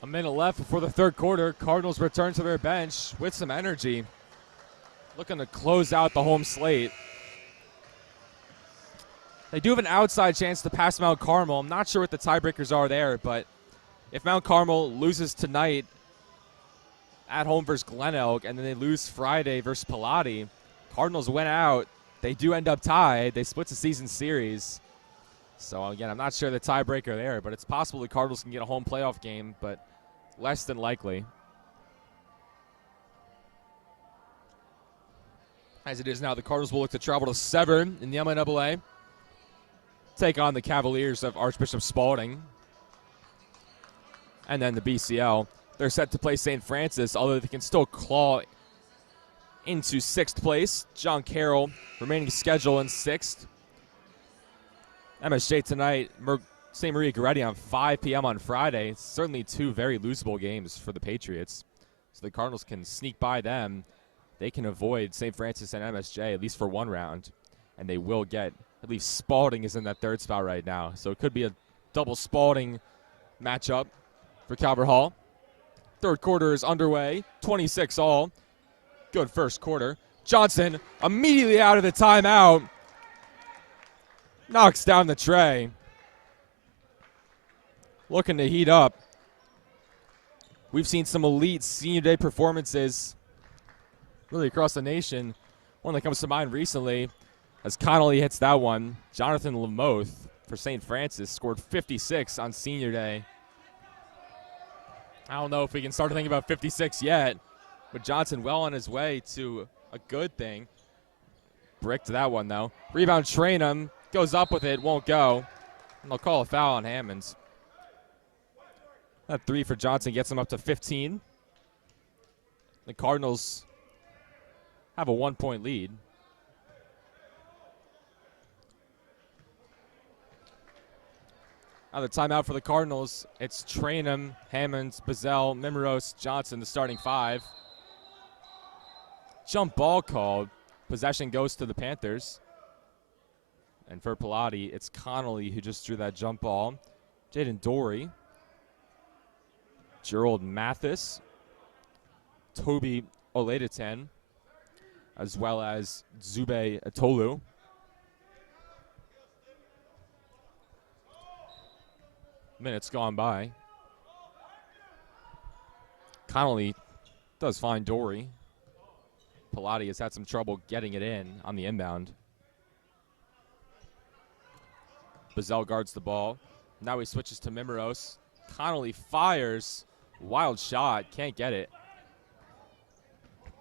A minute left before the third quarter. Cardinals return to their bench with some energy, looking to close out the home slate. They do have an outside chance to pass Mount Carmel. I'm not sure what the tiebreakers are there, but If Mount Carmel loses tonight at home versus Glen Elk, and then they lose Friday versus Pallotti, Cardinals win out, they do end up tied. They split the season series. So, again, I'm not sure the tiebreaker there, but it's possible the Cardinals can get a home playoff game, but less than likely. As it is now, the Cardinals will look to travel to Severn in the MNAA, take on the Cavaliers of Archbishop Spalding. And then the BCL, they're set to play St. Francis, although they can still claw into 6th place. John Carroll remaining schedule in 6th. MSJ tonight, St. Maria Goretti on 5 p.m. on Friday. It's certainly 2 very losable games for the Patriots. So the Cardinals can sneak by them. They can avoid St. Francis and MSJ, at least for 1 round. And they will get, at least Spalding is in that 3rd spot right now. So it could be a double Spalding matchup for Calvert Hall. 3rd quarter is underway, 26 all. Good first quarter. Johnson immediately out of the timeout. Knocks down the tray. Looking to heat up. We've seen some elite senior day performances really across the nation. One that comes to mind recently as Connolly hits that one. Jonathan Lamoth for St. Francis scored 56 on senior day. I don't know if we can start to think about 56 yet, but Johnson well on his way to a good thing. Bricked that one, though. Rebound, Trainum goes up with it, won't go. And they'll call a foul on Hammonds. That 3 for Johnson gets him up to 15. The Cardinals have a 1-point lead. Another timeout for the Cardinals. It's Trainum, Hammonds, Bazell, Mimeros, Johnson, the starting 5. Jump ball called. Possession goes to the Panthers. And for Pallotti, it's Connolly who just drew that jump ball. Jaden Dory. Gerald Mathis. Toby Oleditan. As well as Zube Atolu. Minutes gone by. Connolly does find Dory. Pallotti has had some trouble getting it in on the inbound. Bazell guards the ball. Now he switches to Mimeros. Connolly fires. Wild shot. Can't get it.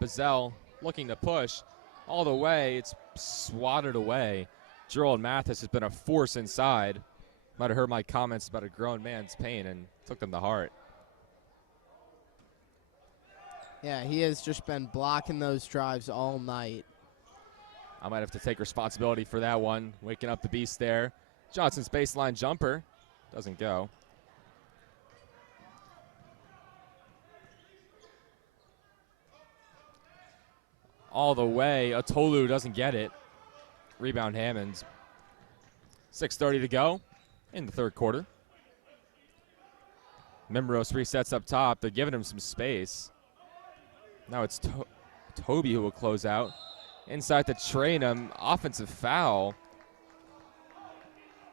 Bazell looking to push all the way. It's swatted away. Gerald Mathis has been a force inside. Might have heard my comments about a grown man's pain and took them to heart. Yeah, he has just been blocking those drives all night. I might have to take responsibility for that one. Waking up the beast there. Johnson's baseline jumper doesn't go. All the way. Atolu doesn't get it. Rebound Hammonds. 6:30 to go in the 3rd quarter. Mimeros resets up top. They're giving him some space. Now it's Toby who will close out. Inside to Trainum. Offensive foul.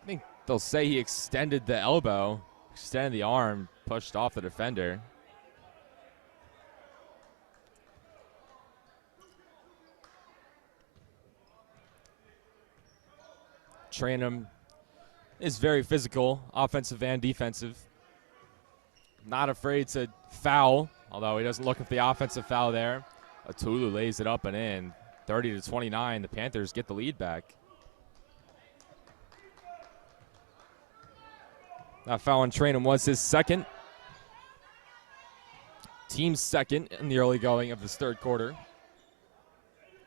I think they'll say he extended the elbow. Extended the arm. Pushed off the defender. Trainum is very physical, offensive and defensive. Not afraid to foul, although he doesn't look at the offensive foul there. Atulu lays it up and in. 30-29, the Panthers get the lead back. That foul on Trainum was his 2nd. Team's 2nd in the early going of this 3rd quarter.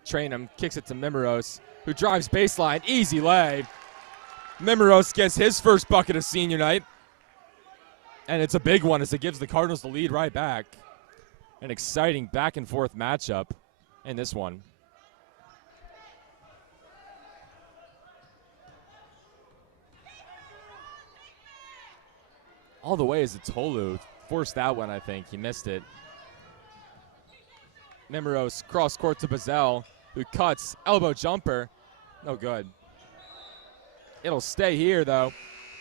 Trainum kicks it to Mimeros, who drives baseline. Easy lay. Mimeros gets his first bucket of senior night. And it's a big one as it gives the Cardinals the lead right back. An exciting back and forth matchup in this one. All the way is Atolu. Forced that one, I think. He missed it. Mimeros cross court to Bazell, who cuts. Elbow jumper. No good. It'll stay here, though.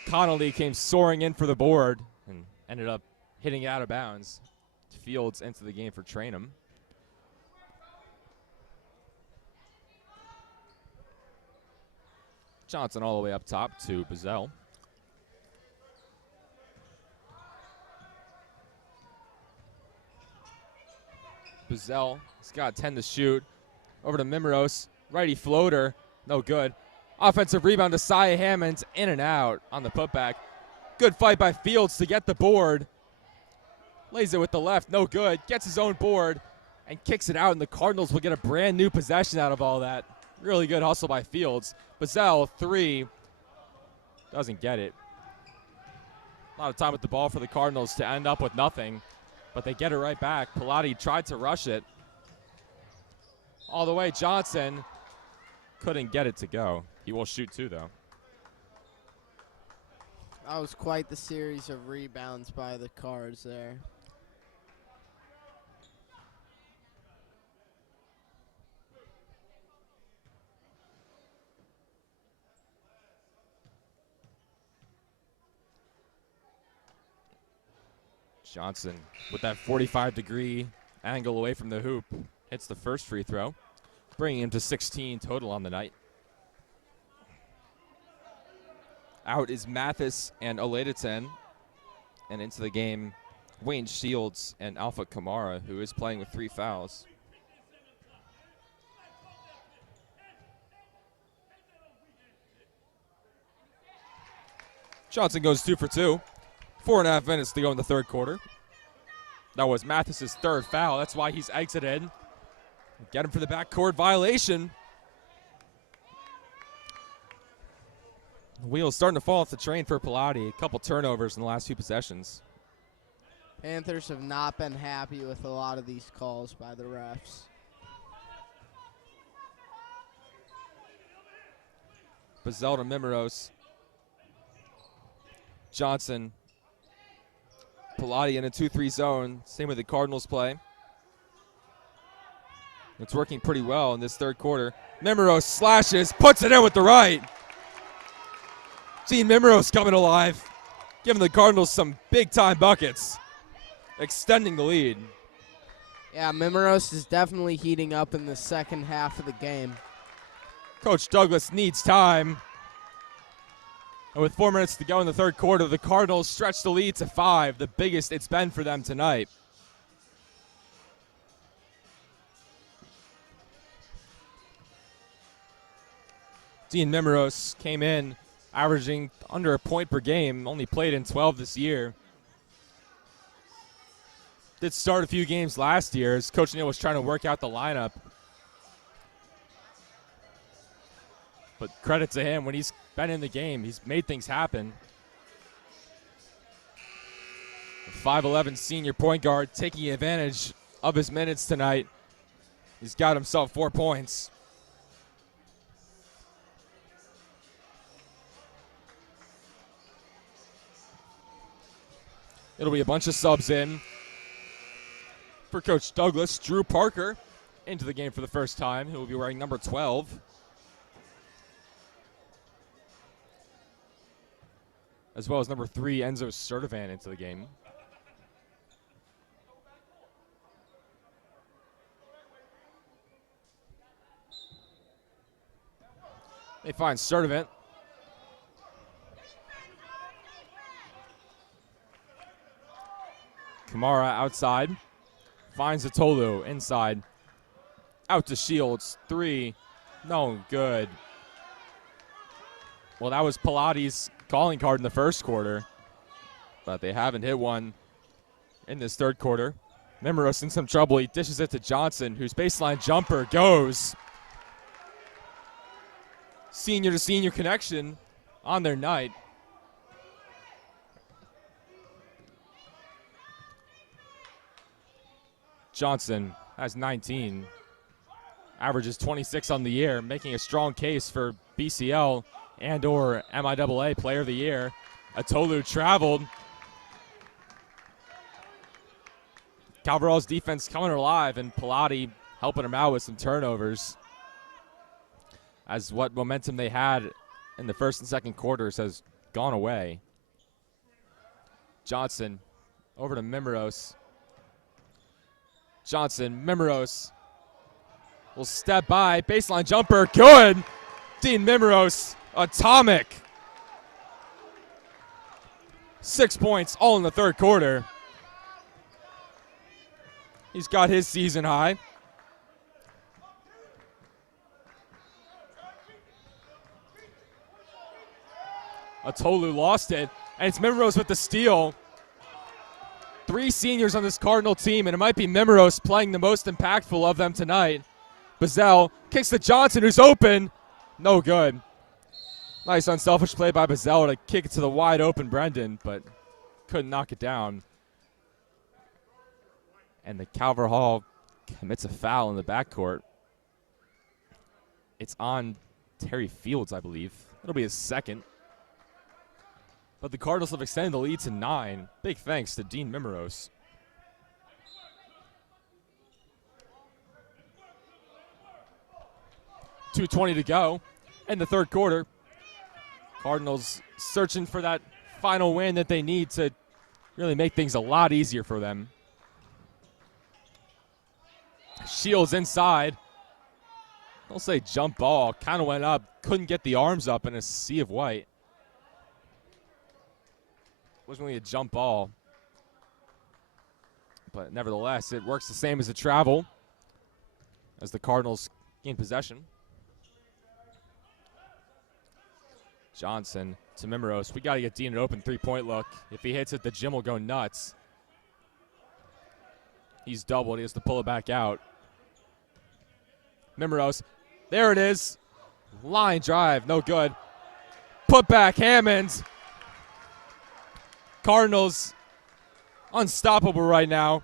Connolly came soaring in for the board and ended up hitting it out of bounds. Fields into the game for Trainum. Johnson all the way up top to Bazell. Bazell has got 10 to shoot. Over to Mimros. Righty floater. No good. Offensive rebound to Sia Hammonds. In and out on the putback. Good fight by Fields to get the board. Lays it with the left. No good. Gets his own board and kicks it out. And the Cardinals will get a brand new possession out of all that. Really good hustle by Fields. Bazell, 3. Doesn't get it. A lot of time with the ball for the Cardinals to end up with nothing. But they get it right back. Pallotti tried to rush it. All the way, Johnson couldn't get it to go. He will shoot 2, though. That was quite the series of rebounds by the Cards there. Johnson with that 45-degree angle away from the hoop. Hits the first free throw, bringing him to 16 total on the night. Out is Mathis and Oladiton. And into the game, Wayne Shields and Alpha Kamara, who is playing with 3 fouls. Johnson goes 2 for 2. 4.5 minutes to go in the third quarter. That was Mathis's 3rd foul. That's why he's exited. Get him for the backcourt violation. The wheels starting to fall off the train for Pallotti. A couple turnovers in the last few possessions. Panthers have not been happy with a lot of these calls by the refs. Bazell to Mimros. Johnson. Pallotti in a 2-3 zone. Same with the Cardinals play. It's working pretty well in this third quarter. Mimros slashes, puts it in with the right. Seeing Mimros coming alive, giving the Cardinals some big-time buckets, extending the lead. Yeah, Mimros is definitely heating up in the second half of the game. Coach Douglas needs time. And with 4 minutes to go in the third quarter, the Cardinals stretch the lead to 5, the biggest it's been for them tonight. Dean Mimros came in averaging under a point per game, only played in 12 this year. Did start a few games last year as Coach Neal was trying to work out the lineup. But credit to him, when he's been in the game, he's made things happen. A 5'11" senior point guard taking advantage of his minutes tonight. He's got himself 4 points. It'll be a bunch of subs in for Coach Douglas. Drew Parker into the game for the first time. He will be wearing number 12. As well as number 3, Enzo Sturdivant, into the game. They find Sturdivant. Kamara outside. Finds Atolu inside. Out to Shields. 3. No good. Well, that was Pallotti's calling card in the first quarter. But they haven't hit one in this third quarter. Mimros in some trouble. He dishes it to Johnson, whose baseline jumper goes. Senior to senior connection on their night. Johnson has 19. Averages 26 on the year, making a strong case for BCL and or MIAA Player of the Year. Atolu traveled. Calveral's defense coming alive, and Pallotti helping him out with some turnovers. As what momentum they had in the first and second quarters has gone away. Johnson Over to Mimeros. Johnson, Mimeros will step by. Baseline jumper, good. Dean Mimeros, atomic. 6 points, all in the third quarter. He's got his season high. Atolu lost it, and it's Mimeros with the steal. 3 seniors on this Cardinal team, and it might be Mimeros playing the most impactful of them tonight. Bazell kicks to Johnson, who's open. No good. Nice unselfish play by Bazell to kick it to the wide open Brendan, but couldn't knock it down. And the Calvert Hall commits a foul in the backcourt. It's on Terry Fields, I believe. It'll be his second. But the Cardinals have extended the lead to 9. Big thanks to Dean Mimeros. .220 to go in the third quarter. Cardinals searching for that final win that they need to really make things a lot easier for them. Shields inside. I'll say jump ball. Kind of went up. Couldn't get the arms up in a sea of white. Wasn't really a jump ball. But nevertheless, it works the same as a travel as the Cardinals gain possession. Johnson to Mimeros. We got to get Dean an open three-point look. If he hits it, the gym will go nuts. He's doubled. He has to pull it back out. Mimeros. There it is. Line drive. No good. Put back. Hammond. Cardinals unstoppable right now.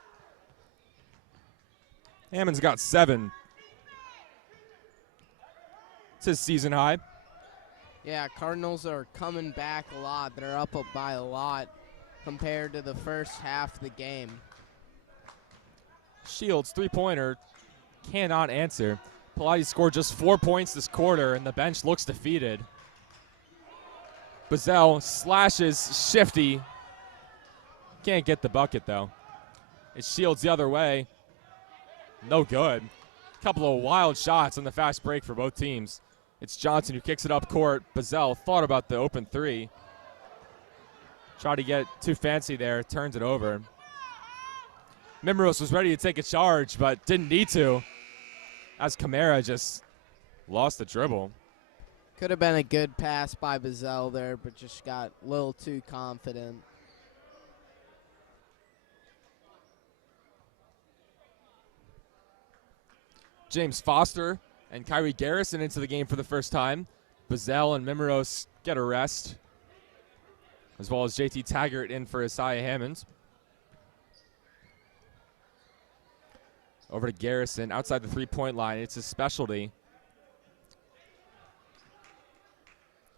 Hammond's got 7. It's his season high. Yeah, Cardinals are coming back a lot. They're up by a lot compared to the first half of the game. Shields, three-pointer, cannot answer. Pallotti scored just 4 points this quarter, and the bench looks defeated. Bazell slashes Shifty. Can't get the bucket, though. It Shields the other way. No good. Couple of wild shots on the fast break for both teams. It's Johnson who kicks it up court. Bazell thought about the open three. Tried to get too fancy there, turns it over. Mimeros was ready to take a charge, but didn't need to, as Camara just lost the dribble. Could have been a good pass by Bazell there, but just got a little too confident. James Foster and Kyrie Garrison into the game for the first time. Bazell and Mimeros get a rest, as well as JT Taggart in for Isaiah Hammond. Over to Garrison outside the three-point line. It's his specialty.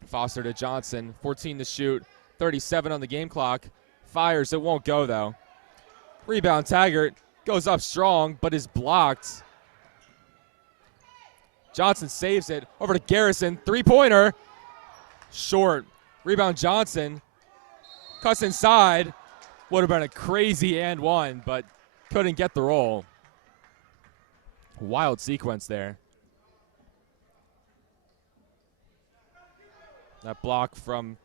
Foster to Johnson, 14 to shoot, 37 on the game clock. Fires, it won't go though. Rebound, Taggart goes up strong, but is blocked. Johnson saves it. Over to Garrison, three-pointer. Short. Rebound, Johnson. Cuts inside. Would have been a crazy and one, but couldn't get the roll. Wild sequence there. That block from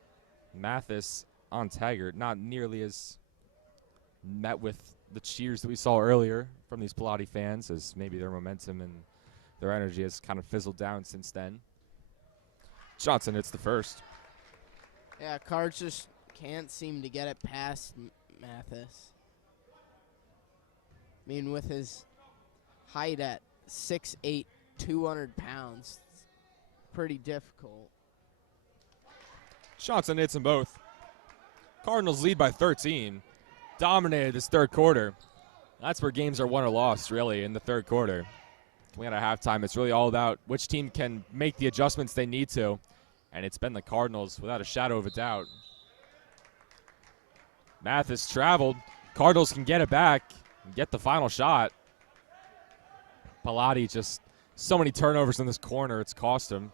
Mathis on Taggart, not nearly as met with the cheers that we saw earlier from these Pallotti fans, as maybe their momentum and their energy has kind of fizzled down since then. Johnson hits the first. Yeah, Cards just can't seem to get it past Mathis. I mean, with his height at 6'8", 200 pounds, it's pretty difficult. Johnson hits them both. Cardinals lead by 13. Dominated this third quarter. That's where games are won or lost, really, in the third quarter. We got a halftime. It's really all about which team can make the adjustments they need to, and it's been the Cardinals without a shadow of a doubt. Mathis traveled. Cardinals can get it back and get the final shot. Pallotti just so many turnovers in this corner. It's cost him.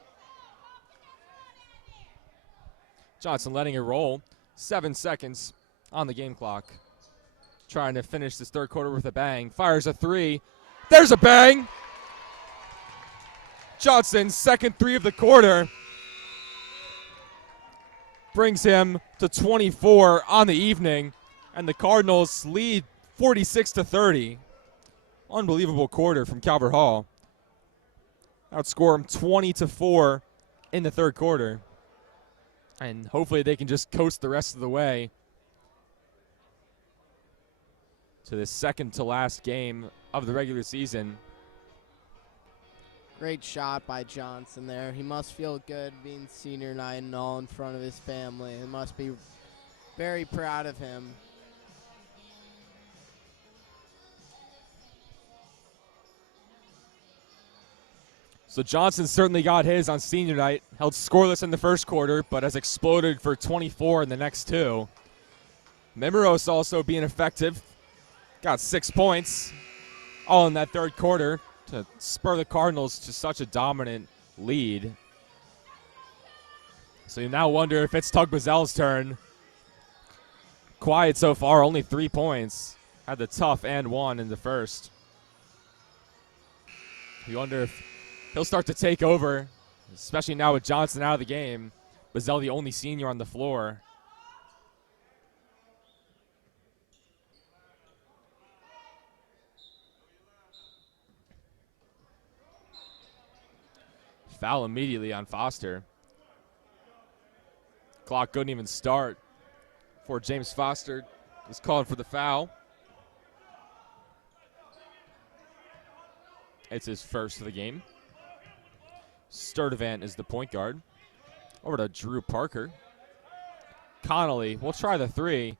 Johnson letting it roll. 7 seconds on the game clock. trying to finish this third quarter with a bang. Fires a three. There's a bang. Johnson's second three of the quarter brings him to 24 on the evening, and the Cardinals lead 46-30. Unbelievable quarter from Calvert Hall. Outscore them 20-4 in the third quarter, and hopefully they can just coast the rest of the way to the second to last game of the regular season. Great shot by Johnson there. He must feel good being senior night and all in front of his family. They must be very proud of him. So Johnson certainly got his on senior night. Held scoreless in the first quarter, but has exploded for 24 in the next two. Mimeros also being effective. Got 6 points, all in that third quarter, to spur the Cardinals to such a dominant lead. So you now wonder if it's Tug Bazell's turn. Quiet so far, only 3 points. Had the tough and one in the first. You wonder if he'll start to take over, especially now with Johnson out of the game. Bazell the only senior on the floor. Foul immediately on Foster. Clock couldn't even start before James Foster was called for the foul. It's his first of the game. Sturdivant is the point guard. Over to Drew Parker. Connolly will try the three.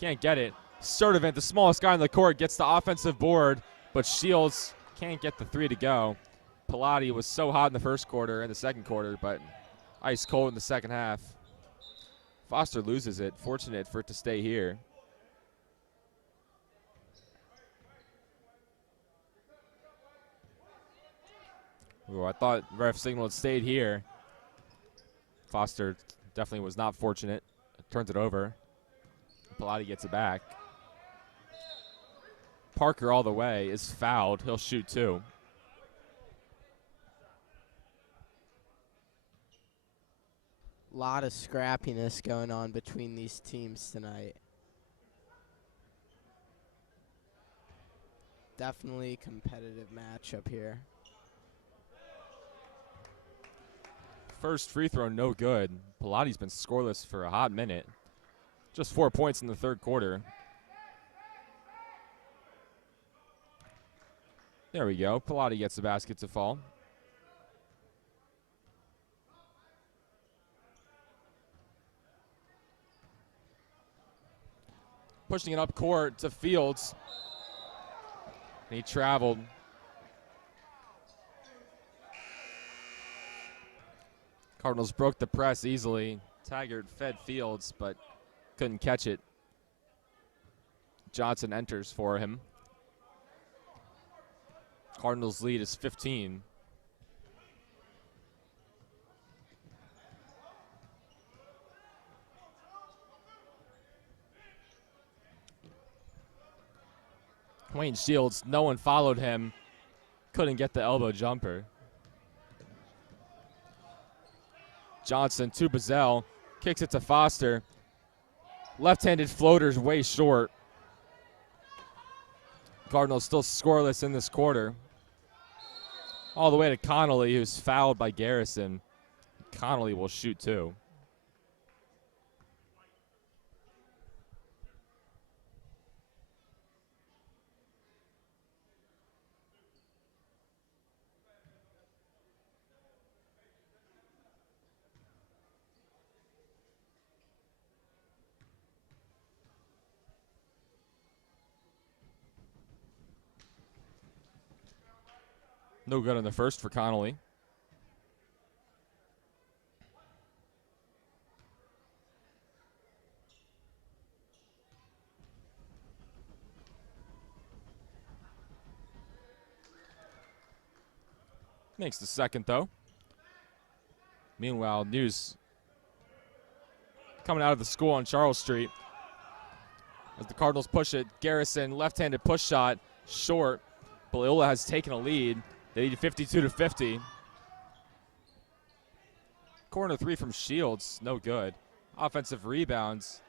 Can't get it. Sturdivant, the smallest guy on the court, gets the offensive board, but Shields can't get the three to go. Pallotti was so hot in the first quarter and the second quarter, but ice cold in the second half. Foster loses it. Fortunate for it to stay here. Ooh, I thought ref signal had stayed here. Foster definitely was not fortunate. Turns it over. Pallotti gets it back. Parker all the way is fouled. He'll shoot two. A lot of scrappiness going on between these teams tonight. Definitely a competitive matchup here. First free throw, no good. Pallotti's been scoreless for a hot minute. Just 4 points in the third quarter. There we go. Pallotti gets the basket to fall. Pushing it up court to Fields. And he traveled. Cardinals broke the press easily. Taggart fed Fields, but couldn't catch it. Johnson enters for him. Cardinals lead is 15. Wayne Shields, no one followed him. Couldn't get the elbow jumper. Johnson to Bazell. Kicks it to Foster. Left-handed floater's way short. Cardinals still scoreless in this quarter. All the way to Connolly, who's fouled by Garrison. Connolly will shoot two. No good on the first for Connolly. Makes the second, though. Meanwhile, news coming out of the school on Charles Street. as the Cardinals push it. Garrison, left-handed push shot, short. Loyola has taken a lead. They lead 52-50. Corner three from Shields, no good. Offensive rebounds,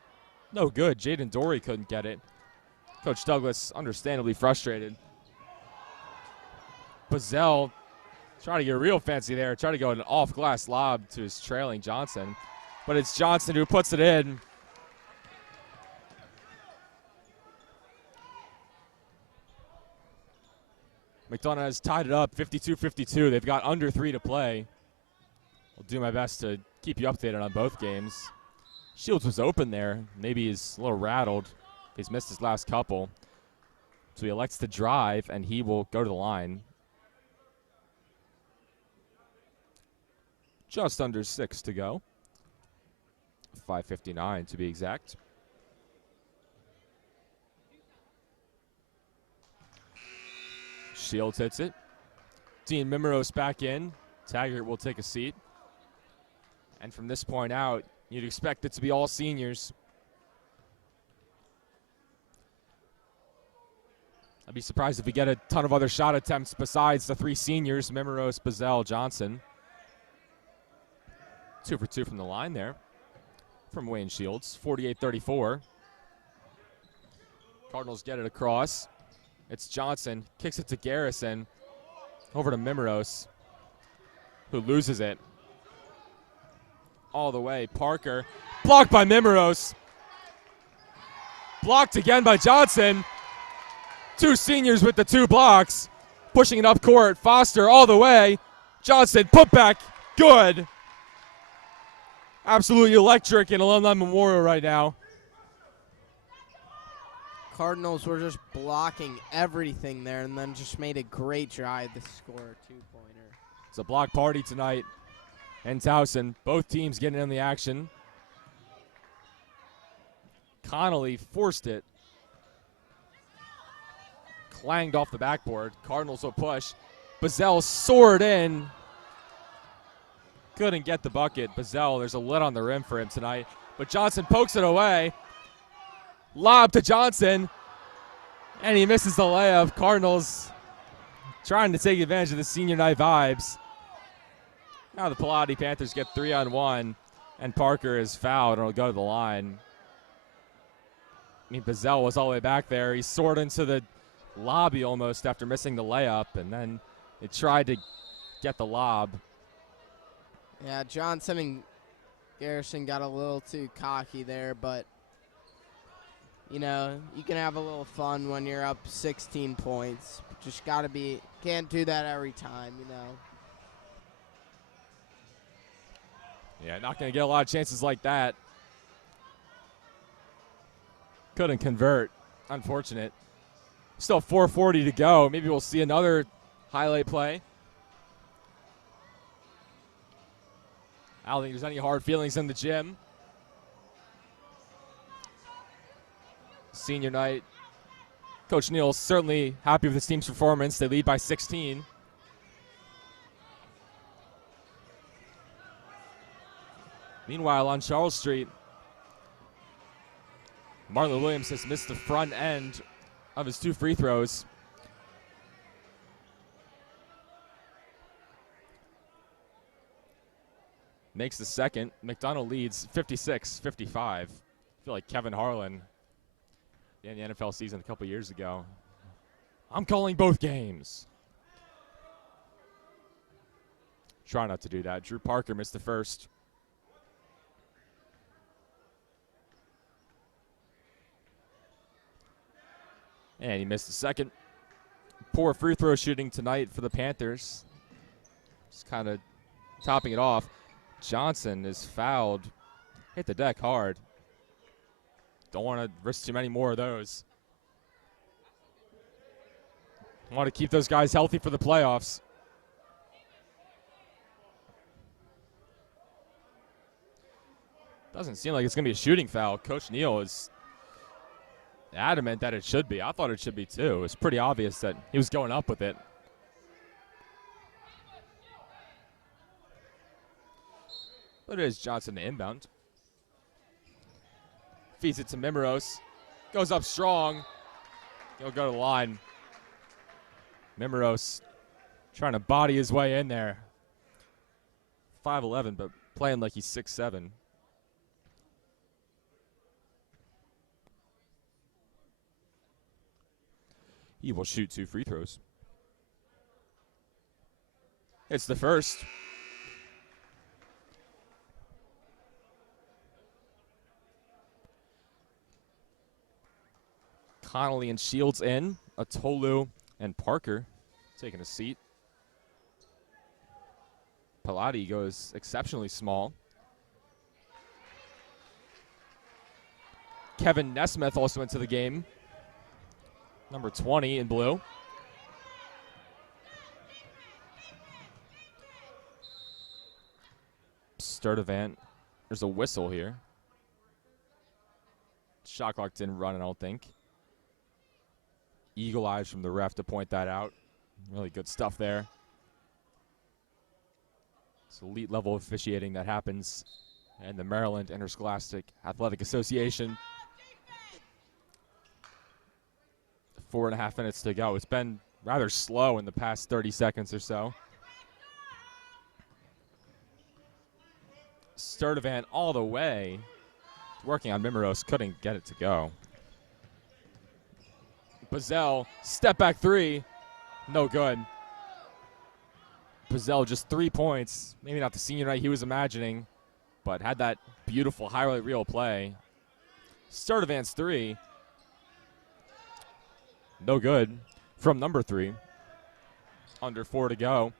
no good. Jaden Dorey couldn't get it. Coach Douglas understandably frustrated. Bazell trying to get real fancy there, trying to go an off-glass lob to his trailing Johnson. But it's Johnson who puts it in. McDonough has tied it up 52-52. They've got under 3 to play. I'll do my best to keep you updated on both games. Shields was open there. Maybe he's a little rattled. He's missed his last couple. So he elects to drive, and he will go to the line. Just under 6 to go. 5:59 to be exact. Shields hits it. Dean Mimeros back in. Taggart will take a seat. And from this point out, you'd expect it to be all seniors. I'd be surprised if we get a ton of other shot attempts besides the 3 seniors, Mimeros, Bazell, Johnson. 2 for 2 from the line there from Wayne Shields, 48-34. Cardinals get it across. It's Johnson, kicks it to Garrison, over to Mimeros, who loses it. All the way, Parker, blocked by Mimeros. Blocked again by Johnson. 2 seniors with the 2 blocks, pushing it up court. Foster all the way. Johnson, put back, good. Absolutely electric in Alumni Memorial right now. Cardinals were just blocking everything there and then just made a great drive to score a 2-pointer. It's a block party tonight in Towson. Both teams getting in the action. Connolly forced it. Clanged off the backboard. Cardinals will push. Bazell soared in. Couldn't get the bucket. Bazell, there's a lid on the rim for him tonight. But Johnson pokes it away. Lob to Johnson. And he misses the layup. Cardinals trying to take advantage of the senior night vibes. Now the Pallotti Panthers get 3-on-1. And Parker is fouled and will go to the line. I mean, Bazell was all the way back there. He soared into the lobby almost after missing the layup. And then they tried to get the lob. Yeah, Johnson and Garrison got a little too cocky there, but, you know, you can have a little fun when you're up 16 points. Just got to be, can't do that every time, you know. Yeah, not going to get a lot of chances like that. Couldn't convert. Unfortunate. Still 4:40 to go. Maybe we'll see another highlight play. I don't think there's any hard feelings in the gym. Senior night. Coach Neal's certainly happy with his team's performance. They lead by 16. Meanwhile, on Charles Street, Marlon Williams has missed the front end of his 2 free throws. Makes the second. McDonough leads 56-55. I feel like Kevin Harlan in the NFL season a couple years ago. I'm calling both games. Try not to do that. Drew Parker missed the first. And he missed the second. Poor free throw shooting tonight for the Panthers. Just kind of topping it off. Johnson is fouled. Hit the deck hard. Don't want to risk too many more of those. Want to keep those guys healthy for the playoffs. Doesn't seem like it's going to be a shooting foul. Coach Neal is adamant that it should be. I thought it should be too. It was pretty obvious that he was going up with it. But it is Johnson to inbound. Feeds it to Mimeros. Goes up strong. He'll go to the line. Mimeros trying to body his way in there. 5'11", but playing like he's 6'7". He will shoot 2 free throws. It's the first. Connolly and Shields in. Atolu and Parker taking a seat. Pallotti goes exceptionally small. Kevin Nesmith also into the game. Number 20 in blue. Sturdivant. There's a whistle here. Shot clock didn't run, I don't think. Eagle eyes from the ref to point that out. Really good stuff there. It's elite level officiating that happens in the Maryland Interscholastic Athletic Association. 4.5 minutes to go. It's been rather slow in the past 30 seconds or so. Sturdivant all the way. Working on Mimeros, couldn't get it to go. Bazell, step back 3, no good. Bazell just 3 points. Maybe not the senior night he was imagining, but had that beautiful highlight reel play. Sturdivant's 3. No good from number 3. Under 4 to go.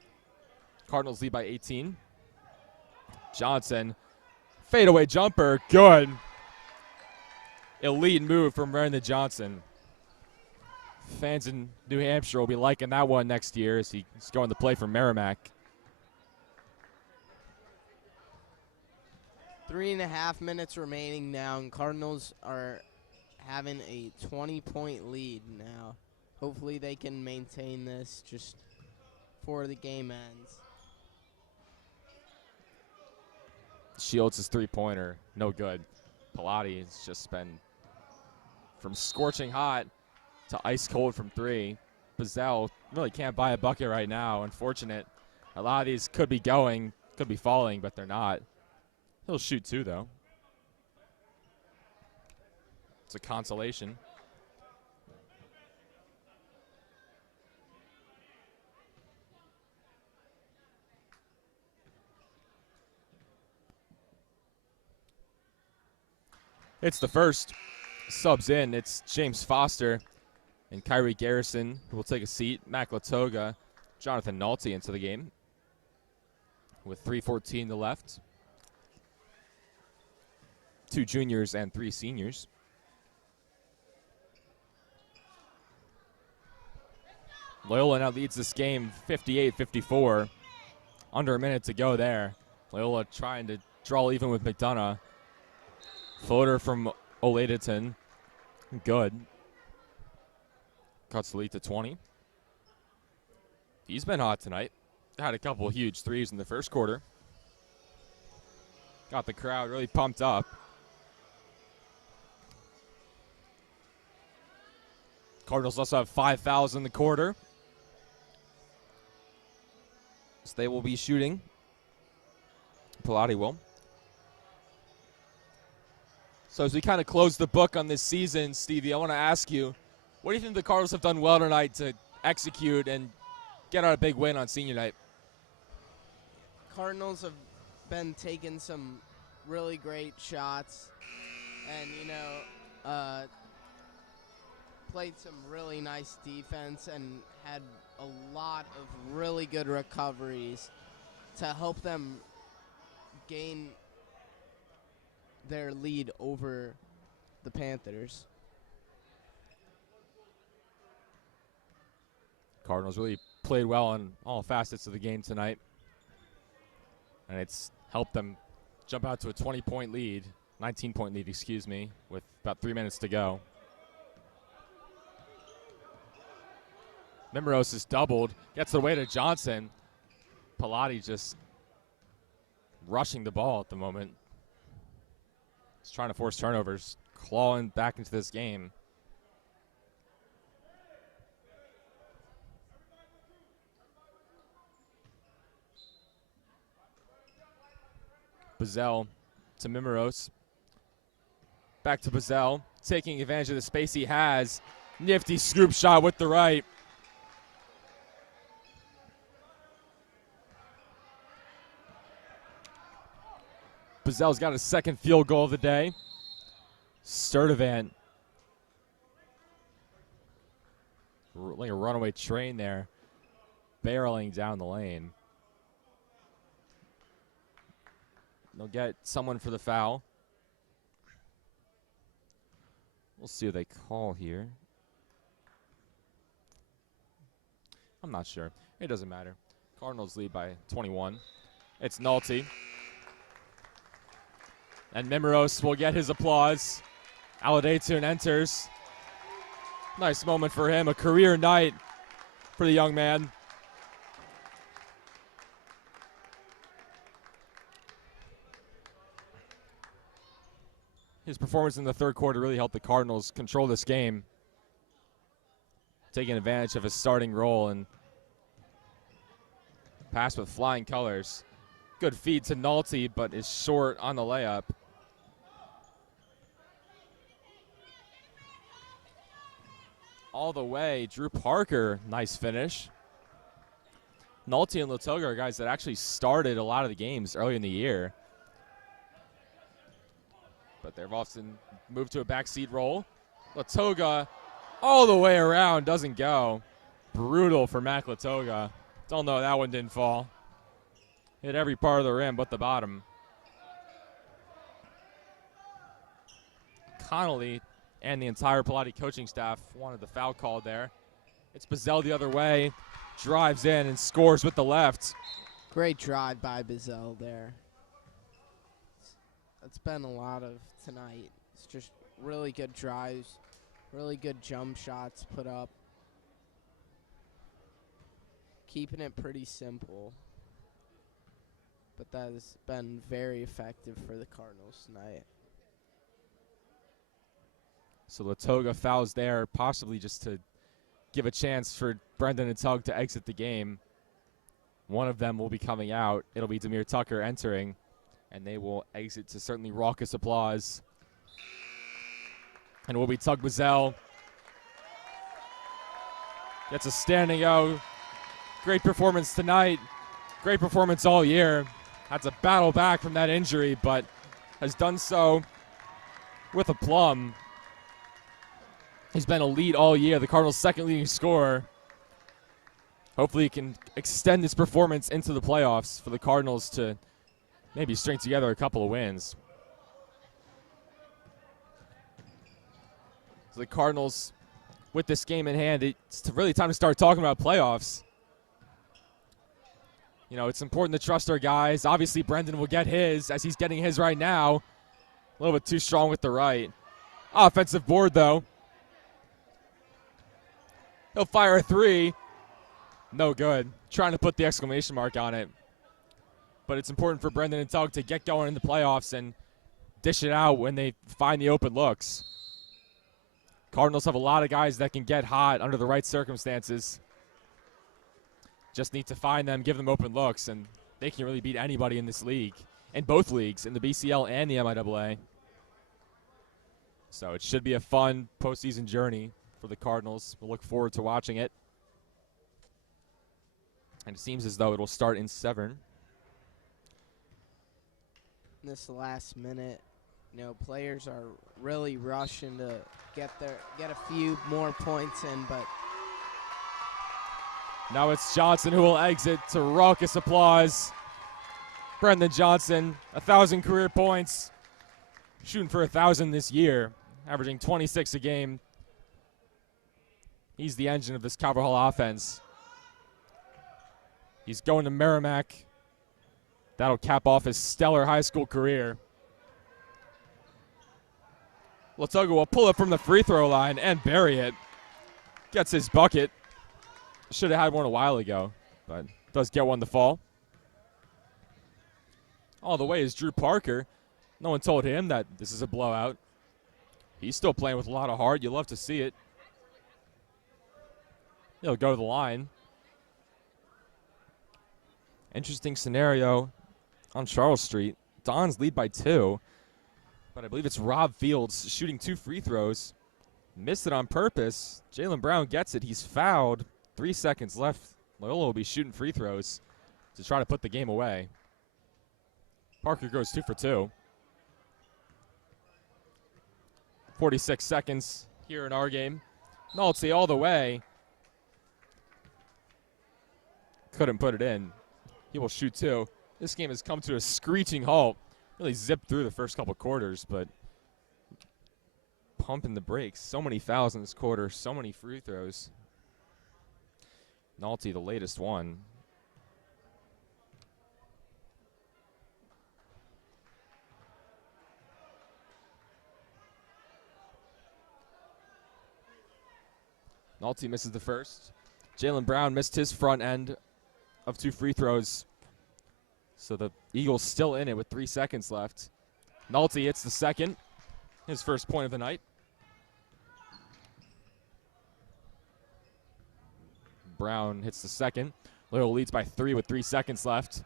Cardinals lead by 18. Johnson, fadeaway jumper, good. Elite move from Brandon Johnson. Fans in New Hampshire will be liking that one next year as he's going to play for Merrimack. 3.5 minutes remaining now, and Cardinals are having a 20-point lead now. Hopefully they can maintain this just before the game ends. Shields' 3-pointer, no good. Pallotti has just been from scorching hot to ice cold from 3. Bazell really can't buy a bucket right now. Unfortunate. A lot of these could be going, could be falling, but they're not. He'll shoot 2, though. It's a consolation. It's the first. Subs in. It's James Foster and Kyrie Garrison, who will take a seat. Mac Latoga, Jonathan Nolte into the game with 3:14 to left. 2 juniors and 3 seniors. Loyola now leads this game 58-54. Under a minute to go there. Loyola trying to draw even with McDonough. Floater from Oladeton. Good. Cuts the lead to 20. He's been hot tonight. Had a couple huge threes in the first quarter. Got the crowd really pumped up. Cardinals also have 5 fouls in the quarter. So they will be shooting. Pallotti will. So as we kind of close the book on this season, Stevie, I want to ask you, what do you think the Cardinals have done well tonight to execute and get out a big win on senior night? Cardinals have been taking some really great shots and, played some really nice defense and had a lot of really good recoveries to help them gain their lead over the Panthers. Cardinals really played well on all facets of the game tonight. And it's helped them jump out to a 20-point lead, 19-point lead, excuse me, with about 3 minutes to go. Mimeros is doubled, gets away to Johnson. Pallotti just rushing the ball at the moment. He's trying to force turnovers, clawing back into this game. Bazell to Mimeros. Back to Bazell, taking advantage of the space he has. Nifty scoop shot with the right. Bazell's got his second field goal of the day. Sturdivant, like a runaway train there, barreling down the lane. They'll get someone for the foul. We'll see what they call here. I'm not sure. It doesn't matter. Cardinals lead by 21. It's Nolte. And Mimeros will get his applause. Aladetun enters. Nice moment for him. A career night for the young man. His performance in the third quarter really helped the Cardinals control this game, taking advantage of his starting role and pass with flying colors. Good feed to Nolte, but is short on the layup. All the way, Drew Parker, nice finish. Nolte and Latoga are guys that actually started a lot of the games early in the year, but they've often moved to a backseat role. Latoga all the way around, doesn't go. Brutal for Mac Latoga. Don't know, that one didn't fall. Hit every part of the rim but the bottom. Connolly and the entire Pallotti coaching staff wanted the foul called there. It's Bazell the other way, drives in and scores with the left. Great drive by Bazell there. That's been a lot of tonight. It's just really good drives, really good jump shots put up. Keeping it pretty simple. But that has been very effective for the Cardinals tonight. So Latoga fouls there, possibly just to give a chance for Brendan and Tug to exit the game. One of them will be coming out. It'll be Demir Tucker entering, and they will exit to certainly raucous applause. And it will be Tug Bazell. Gets a standing O. Great performance tonight. Great performance all year. Had to battle back from that injury, but has done so with aplomb. He's been elite all year, the Cardinals' second leading scorer. Hopefully he can extend this performance into the playoffs for the Cardinals to maybe string together a couple of wins. So the Cardinals, with this game in hand, it's really time to start talking about playoffs. You know, it's important to trust our guys. Obviously, Brendan will get his, as he's getting his right now. A little bit too strong with the right. Offensive board, though. He'll fire a three. No good. Trying to put the exclamation mark on it. But it's important for Brendan and Tug to get going in the playoffs and dish it out when they find the open looks. Cardinals have a lot of guys that can get hot under the right circumstances. Just need to find them, give them open looks, and they can really beat anybody in this league, in both leagues, in the BCL and the MIAA. So it should be a fun postseason journey for the Cardinals. We'll look forward to watching it. And it seems as though it will start in Severn. This last minute, you know, players are really rushing to get a few more points in, but now it's Johnson who will exit to raucous applause. Brendan Johnson, 1,000 career points, shooting for 1,000 this year, averaging 26 a game. He's the engine of this Calvert Hall offense. He's going to Merrimack. That'll cap off his stellar high school career. Latoga will pull it from the free throw line and bury it. Gets his bucket. Should have had one a while ago, but does get one to fall. All the way is Drew Parker. No one told him that this is a blowout. He's still playing with a lot of heart. You love to see it. He'll go to the line. Interesting scenario on Charles Street. Don's lead by 2. But I believe it's Rob Fields shooting 2 free throws. Missed it on purpose. Jaylen Brown gets it. He's fouled. 3 seconds left. Loyola will be shooting free throws to try to put the game away. Parker goes 2 for 2. 46 seconds here in our game. Nolte all the way. Couldn't put it in. He will shoot 2. This game has come to a screeching halt. Really zipped through the first couple quarters, but pumping the brakes. So many fouls in this quarter, so many free throws. Nolte, the latest one. Nolte misses the first. Jaylen Brown missed his front end of 2 free throws. So the Eagles still in it with 3 seconds left. Nolte hits the second, his first point of the night. Brown hits the second. Loyola leads by 3 with 3 seconds left.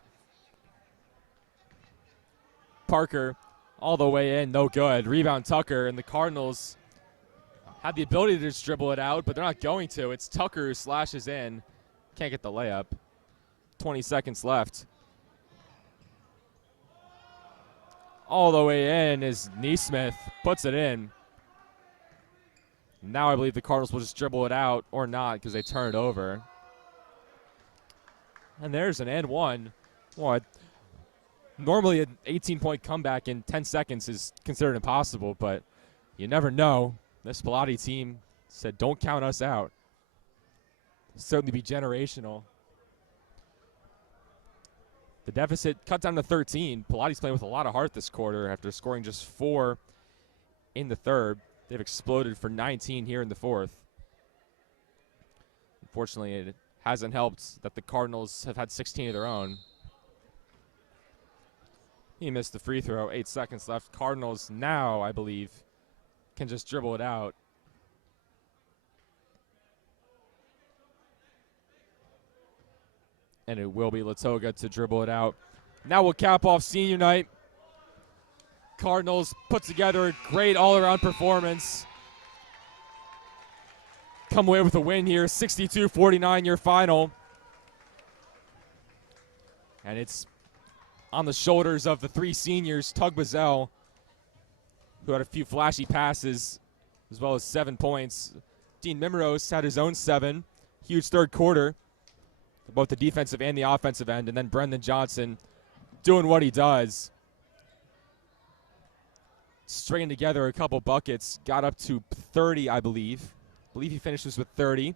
Parker all the way in, no good. Rebound Tucker, and the Cardinals had the ability to just dribble it out, but they're not going to. It's Tucker who slashes in. Can't get the layup. 20 seconds left. All the way in is Neesmith, puts it in. Now I believe the Cardinals will just dribble it out, or not, because they turn it over. And there's an and one. What? Normally an 18-point comeback in 10 seconds is considered impossible, but you never know. This Pallotti team said, don't count us out. Certainly be generational. The deficit cut down to 13. Pallotti's playing with a lot of heart this quarter after scoring just 4 in the third. They've exploded for 19 here in the fourth. Unfortunately, it hasn't helped that the Cardinals have had 16 of their own. He missed the free throw. 8 seconds left. Cardinals now, I believe, can just dribble it out. And it will be Latoga to dribble it out. Now we'll cap off senior night. Cardinals put together a great all-around performance. Come away with a win here, 62-49 your final. And it's on the shoulders of the 3 seniors, Tug Bazell, who had a few flashy passes, as well as 7 points. Dean Mimros had his own 7. Huge third quarter, both the defensive and the offensive end. And then Brendan Johnson doing what he does. Stringing together a couple buckets, got up to 30, I believe. I believe he finishes with 30.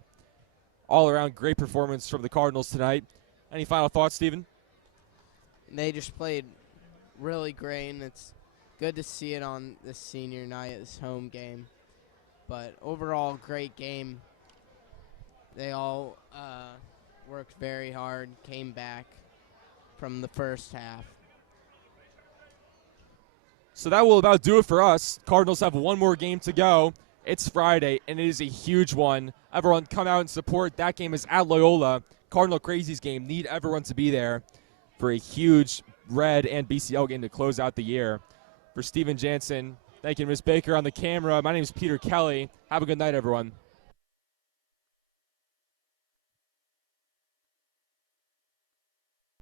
All around great performance from the Cardinals tonight. Any final thoughts, Stephen? They just played really great, and it's good to see it on this senior night, this home game. But overall, great game. They all worked very hard, came back from the first half. So that will about do it for us. Cardinals have one more game to go. It's Friday, and it is a huge one. Everyone come out and support. That game is at Loyola. Cardinal Crazies game. Need everyone to be there for a huge Red and BCL game to close out the year. For Stephen Jansen, thank you, Ms. Baker on the camera. My name is Peter Kelly. Have a good night, everyone.